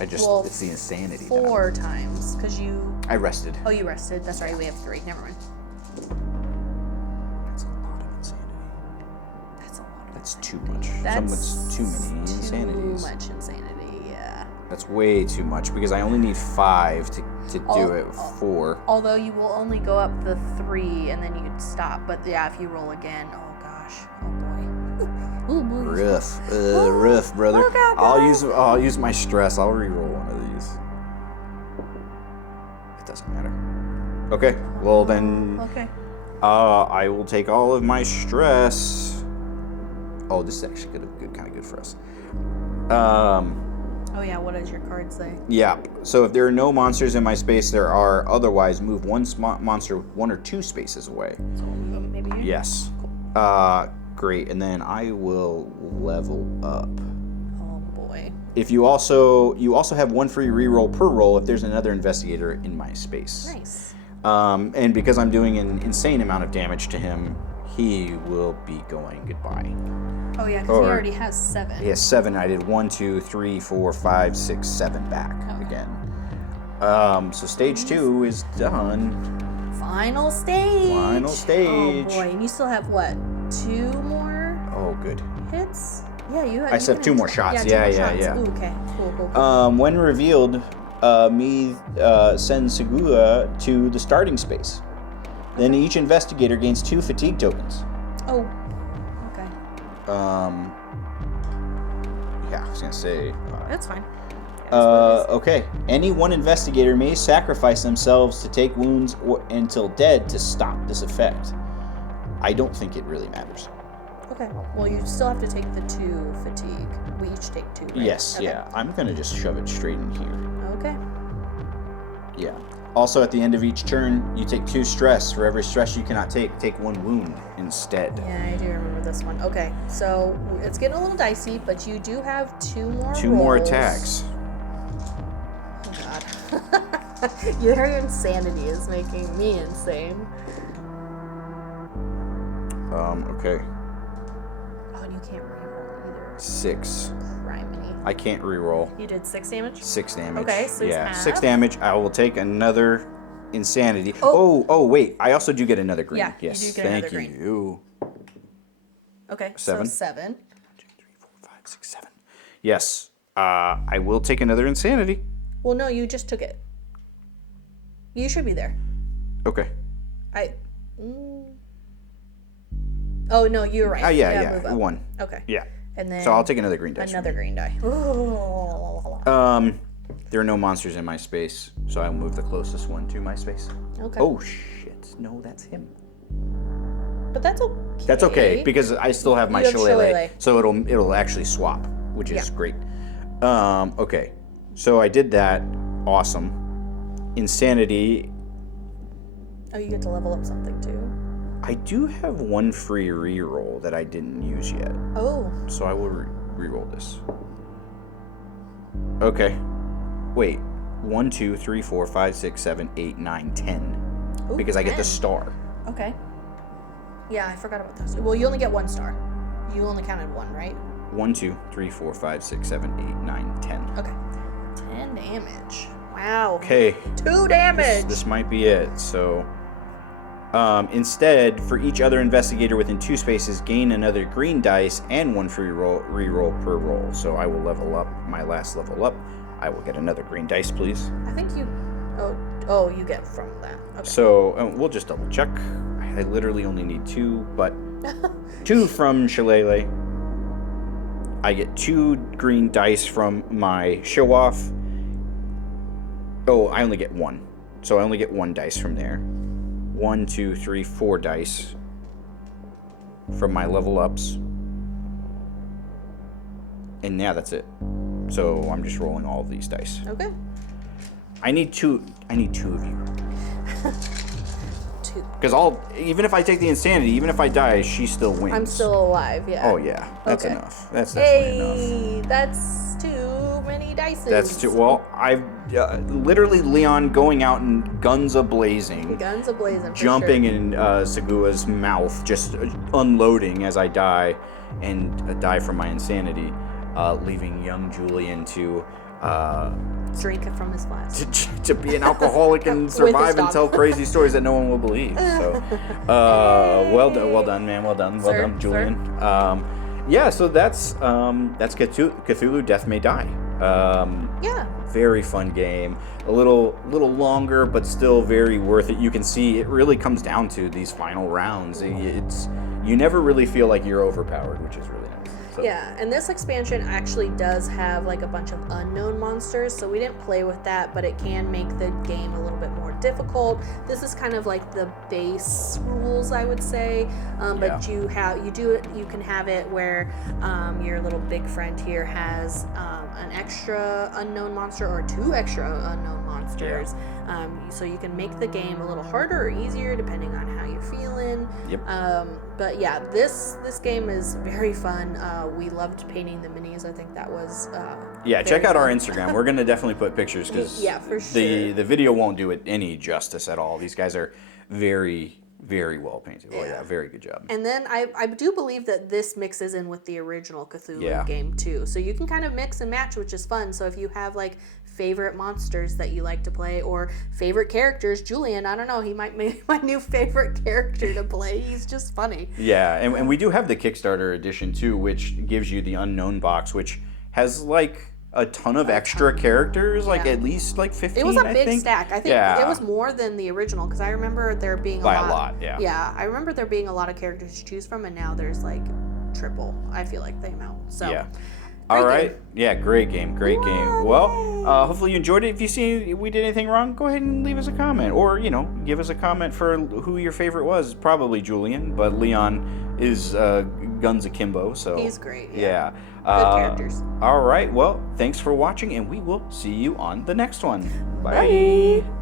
It's the insanity. 4 times, because you... I rested. Oh, you rested. That's right, we have 3. Never mind. That's a lot of insanity. That's a lot of That's too much. That's too many insanities. Too much insanity, yeah. That's way too much, because I only need 5 to do it. 4. Although you will only go up the 3, and then you'd stop. But yeah, if you roll again, oh gosh. Oh boy. Oh boy. Rough, brother. Oh, God, I'll use my stress. I'll re-roll one of these. It doesn't matter. Okay. Well then. Okay. I will take all of my stress. Oh, this is actually kind of good for us. Oh yeah, what does your card say? Yeah. So if there are no monsters in my space, there are. Otherwise, move one monster 1 or 2 spaces away. So we'll move them maybe here? Yes. Great. And then I will level up. Oh boy. If you also have 1 free reroll per roll if there's another investigator in my space. Nice. And because I'm doing an insane amount of damage to him, he will be going goodbye. Oh yeah, because he already has 7. He has 7. I did 1, 2, 3, 4, 5, 6, 7 back again. So stage 2 is done. Final stage. Final stage. Oh boy, and you still have what? 2 more Oh, good. hits? Yeah, you have. I still have 2 more shots. Yeah. Yeah. Ooh, okay, cool. When revealed, me send Segua to the starting space. Then each investigator gains 2 fatigue tokens. Oh, okay. Yeah, I was gonna say. That's fine. Okay. Any one investigator may sacrifice themselves to take wounds until dead to stop this effect. I don't think it really matters. Okay. Well, you still have to take the 2 fatigue. We each take 2, right? Yes, okay. yeah. I'm gonna just shove it straight in here. Okay. Yeah. Also, at the end of each turn, you take 2 stress. For every stress you cannot take 1 wound instead. Yeah, I do remember this one. Okay, so it's getting a little dicey, but you do have 2 more 2 more rolls. attacks. Oh god. Your insanity is making me insane. Okay. Oh, and you can't reroll either. 6. Criminy. I can't reroll. You did 6 damage? 6 damage. Okay, so he's yeah, half. 6 damage. I will take another insanity. Oh, wait. I also do get another green. Yeah, yes. you do get Thank another green. you. Okay, 7. so 7. 1, 2, 3, 4, 5, 6, 7. Yes. I will take another insanity. Well, no, you just took it. You should be there. Okay. Oh, no, you're right. Yeah. Move up. 1. Okay. Yeah. And then So I'll take another green dice. another green die. There are no monsters in my space, so I'll move the closest one to my space. Okay. Oh shit! No, that's him. But that's okay. That's okay because I still have my You have shillelagh, shillelagh. so it'll actually swap, which is great. Okay, so I did that. Awesome. Insanity. Oh, you get to level up something too. I do have 1 free reroll that I didn't use yet, Oh. so I will reroll this. Okay. Wait. 1, 2, 3, 4, 5, 6, 7, 8, 9, 10. Ooh, Because I get the 10. star. Okay. Yeah, I forgot about those. Well, you only get 1 star. You only counted 1, right? 1, 2, 3, 4, 5, 6, 7, 8, 9, 10. Okay. 10 damage. Wow. Okay. 2 damage. This might be it. So, instead, for each other investigator within 2 spaces, gain another green dice and 1 free reroll per roll. So I will level up my last level up. I will get another green dice, please. I think you. Oh, you get from that. Okay. So we'll just double check. I literally only need 2, but 2 from Shillelagh. I get 2 green dice from my show off. Oh, I only get 1. So I only get 1 dice from there. 1, 2, 3, 4 dice from my level ups. And yeah, that's it. So I'm just rolling all of these dice. Okay. I need 2 of you. 2. Because even if I take the insanity, even if I die, she still wins. I'm still alive, yeah. Oh yeah, that's Okay. enough. That's definitely enough. Hey, that's too many dice. That's too. Well, I've literally Leon going out and guns a-blazing, Guns a-blazing, for jumping sure. in Segua's mouth, just unloading as I die, and die from my insanity, leaving young Julien to Drink it from his glass. to be an alcoholic and survive and tell crazy stories that no one will believe. So, well done, man. Well done, Julien. Yeah, so that's Cthulhu Death May Die. Yeah. Very fun game. A little longer, but still very worth it. You can see it really comes down to these final rounds. You never really feel like you're overpowered, which is really nice. So. Yeah, and this expansion actually does have like a bunch of unknown monsters, so we didn't play with that, but it can make the game a little bit more difficult. This is kind of like the base rules, I would say, but you can have it where your little big friend here has an extra unknown monster or 2 extra unknown monsters. So you can make the game a little harder or easier depending on how you're feeling. Yep. But yeah, this game is very fun. We loved painting the minis. I think that was check out our Instagram. We're gonna definitely put pictures because for sure. The video won't do it any justice at all. These guys are very, very well painted. Well, yeah, very good job. And then I do believe that this mixes in with the original Cthulhu game too. So you can kind of mix and match, which is fun. So if you have like favorite monsters that you like to play or favorite characters, Julien, I don't know, he might make my new favorite character to play. He's just funny. Yeah, and we do have the Kickstarter edition too, which gives you the unknown box, which has like a ton of extra characters, like at least like 15. It was a big stack. I think it was more than the original because I remember there being a lot. Yeah, I remember there being a lot of characters to choose from, and now there's like triple. I feel like the amount. So. Yeah. All right. Yeah, great game. Well, hopefully you enjoyed it. If you see we did anything wrong, go ahead and leave us a comment. Or, give us a comment for who your favorite was. Probably Julien, but Leon is guns akimbo. So he's great. Yeah. Good characters. All right. Well, thanks for watching, and we will see you on the next one. Bye. Bye.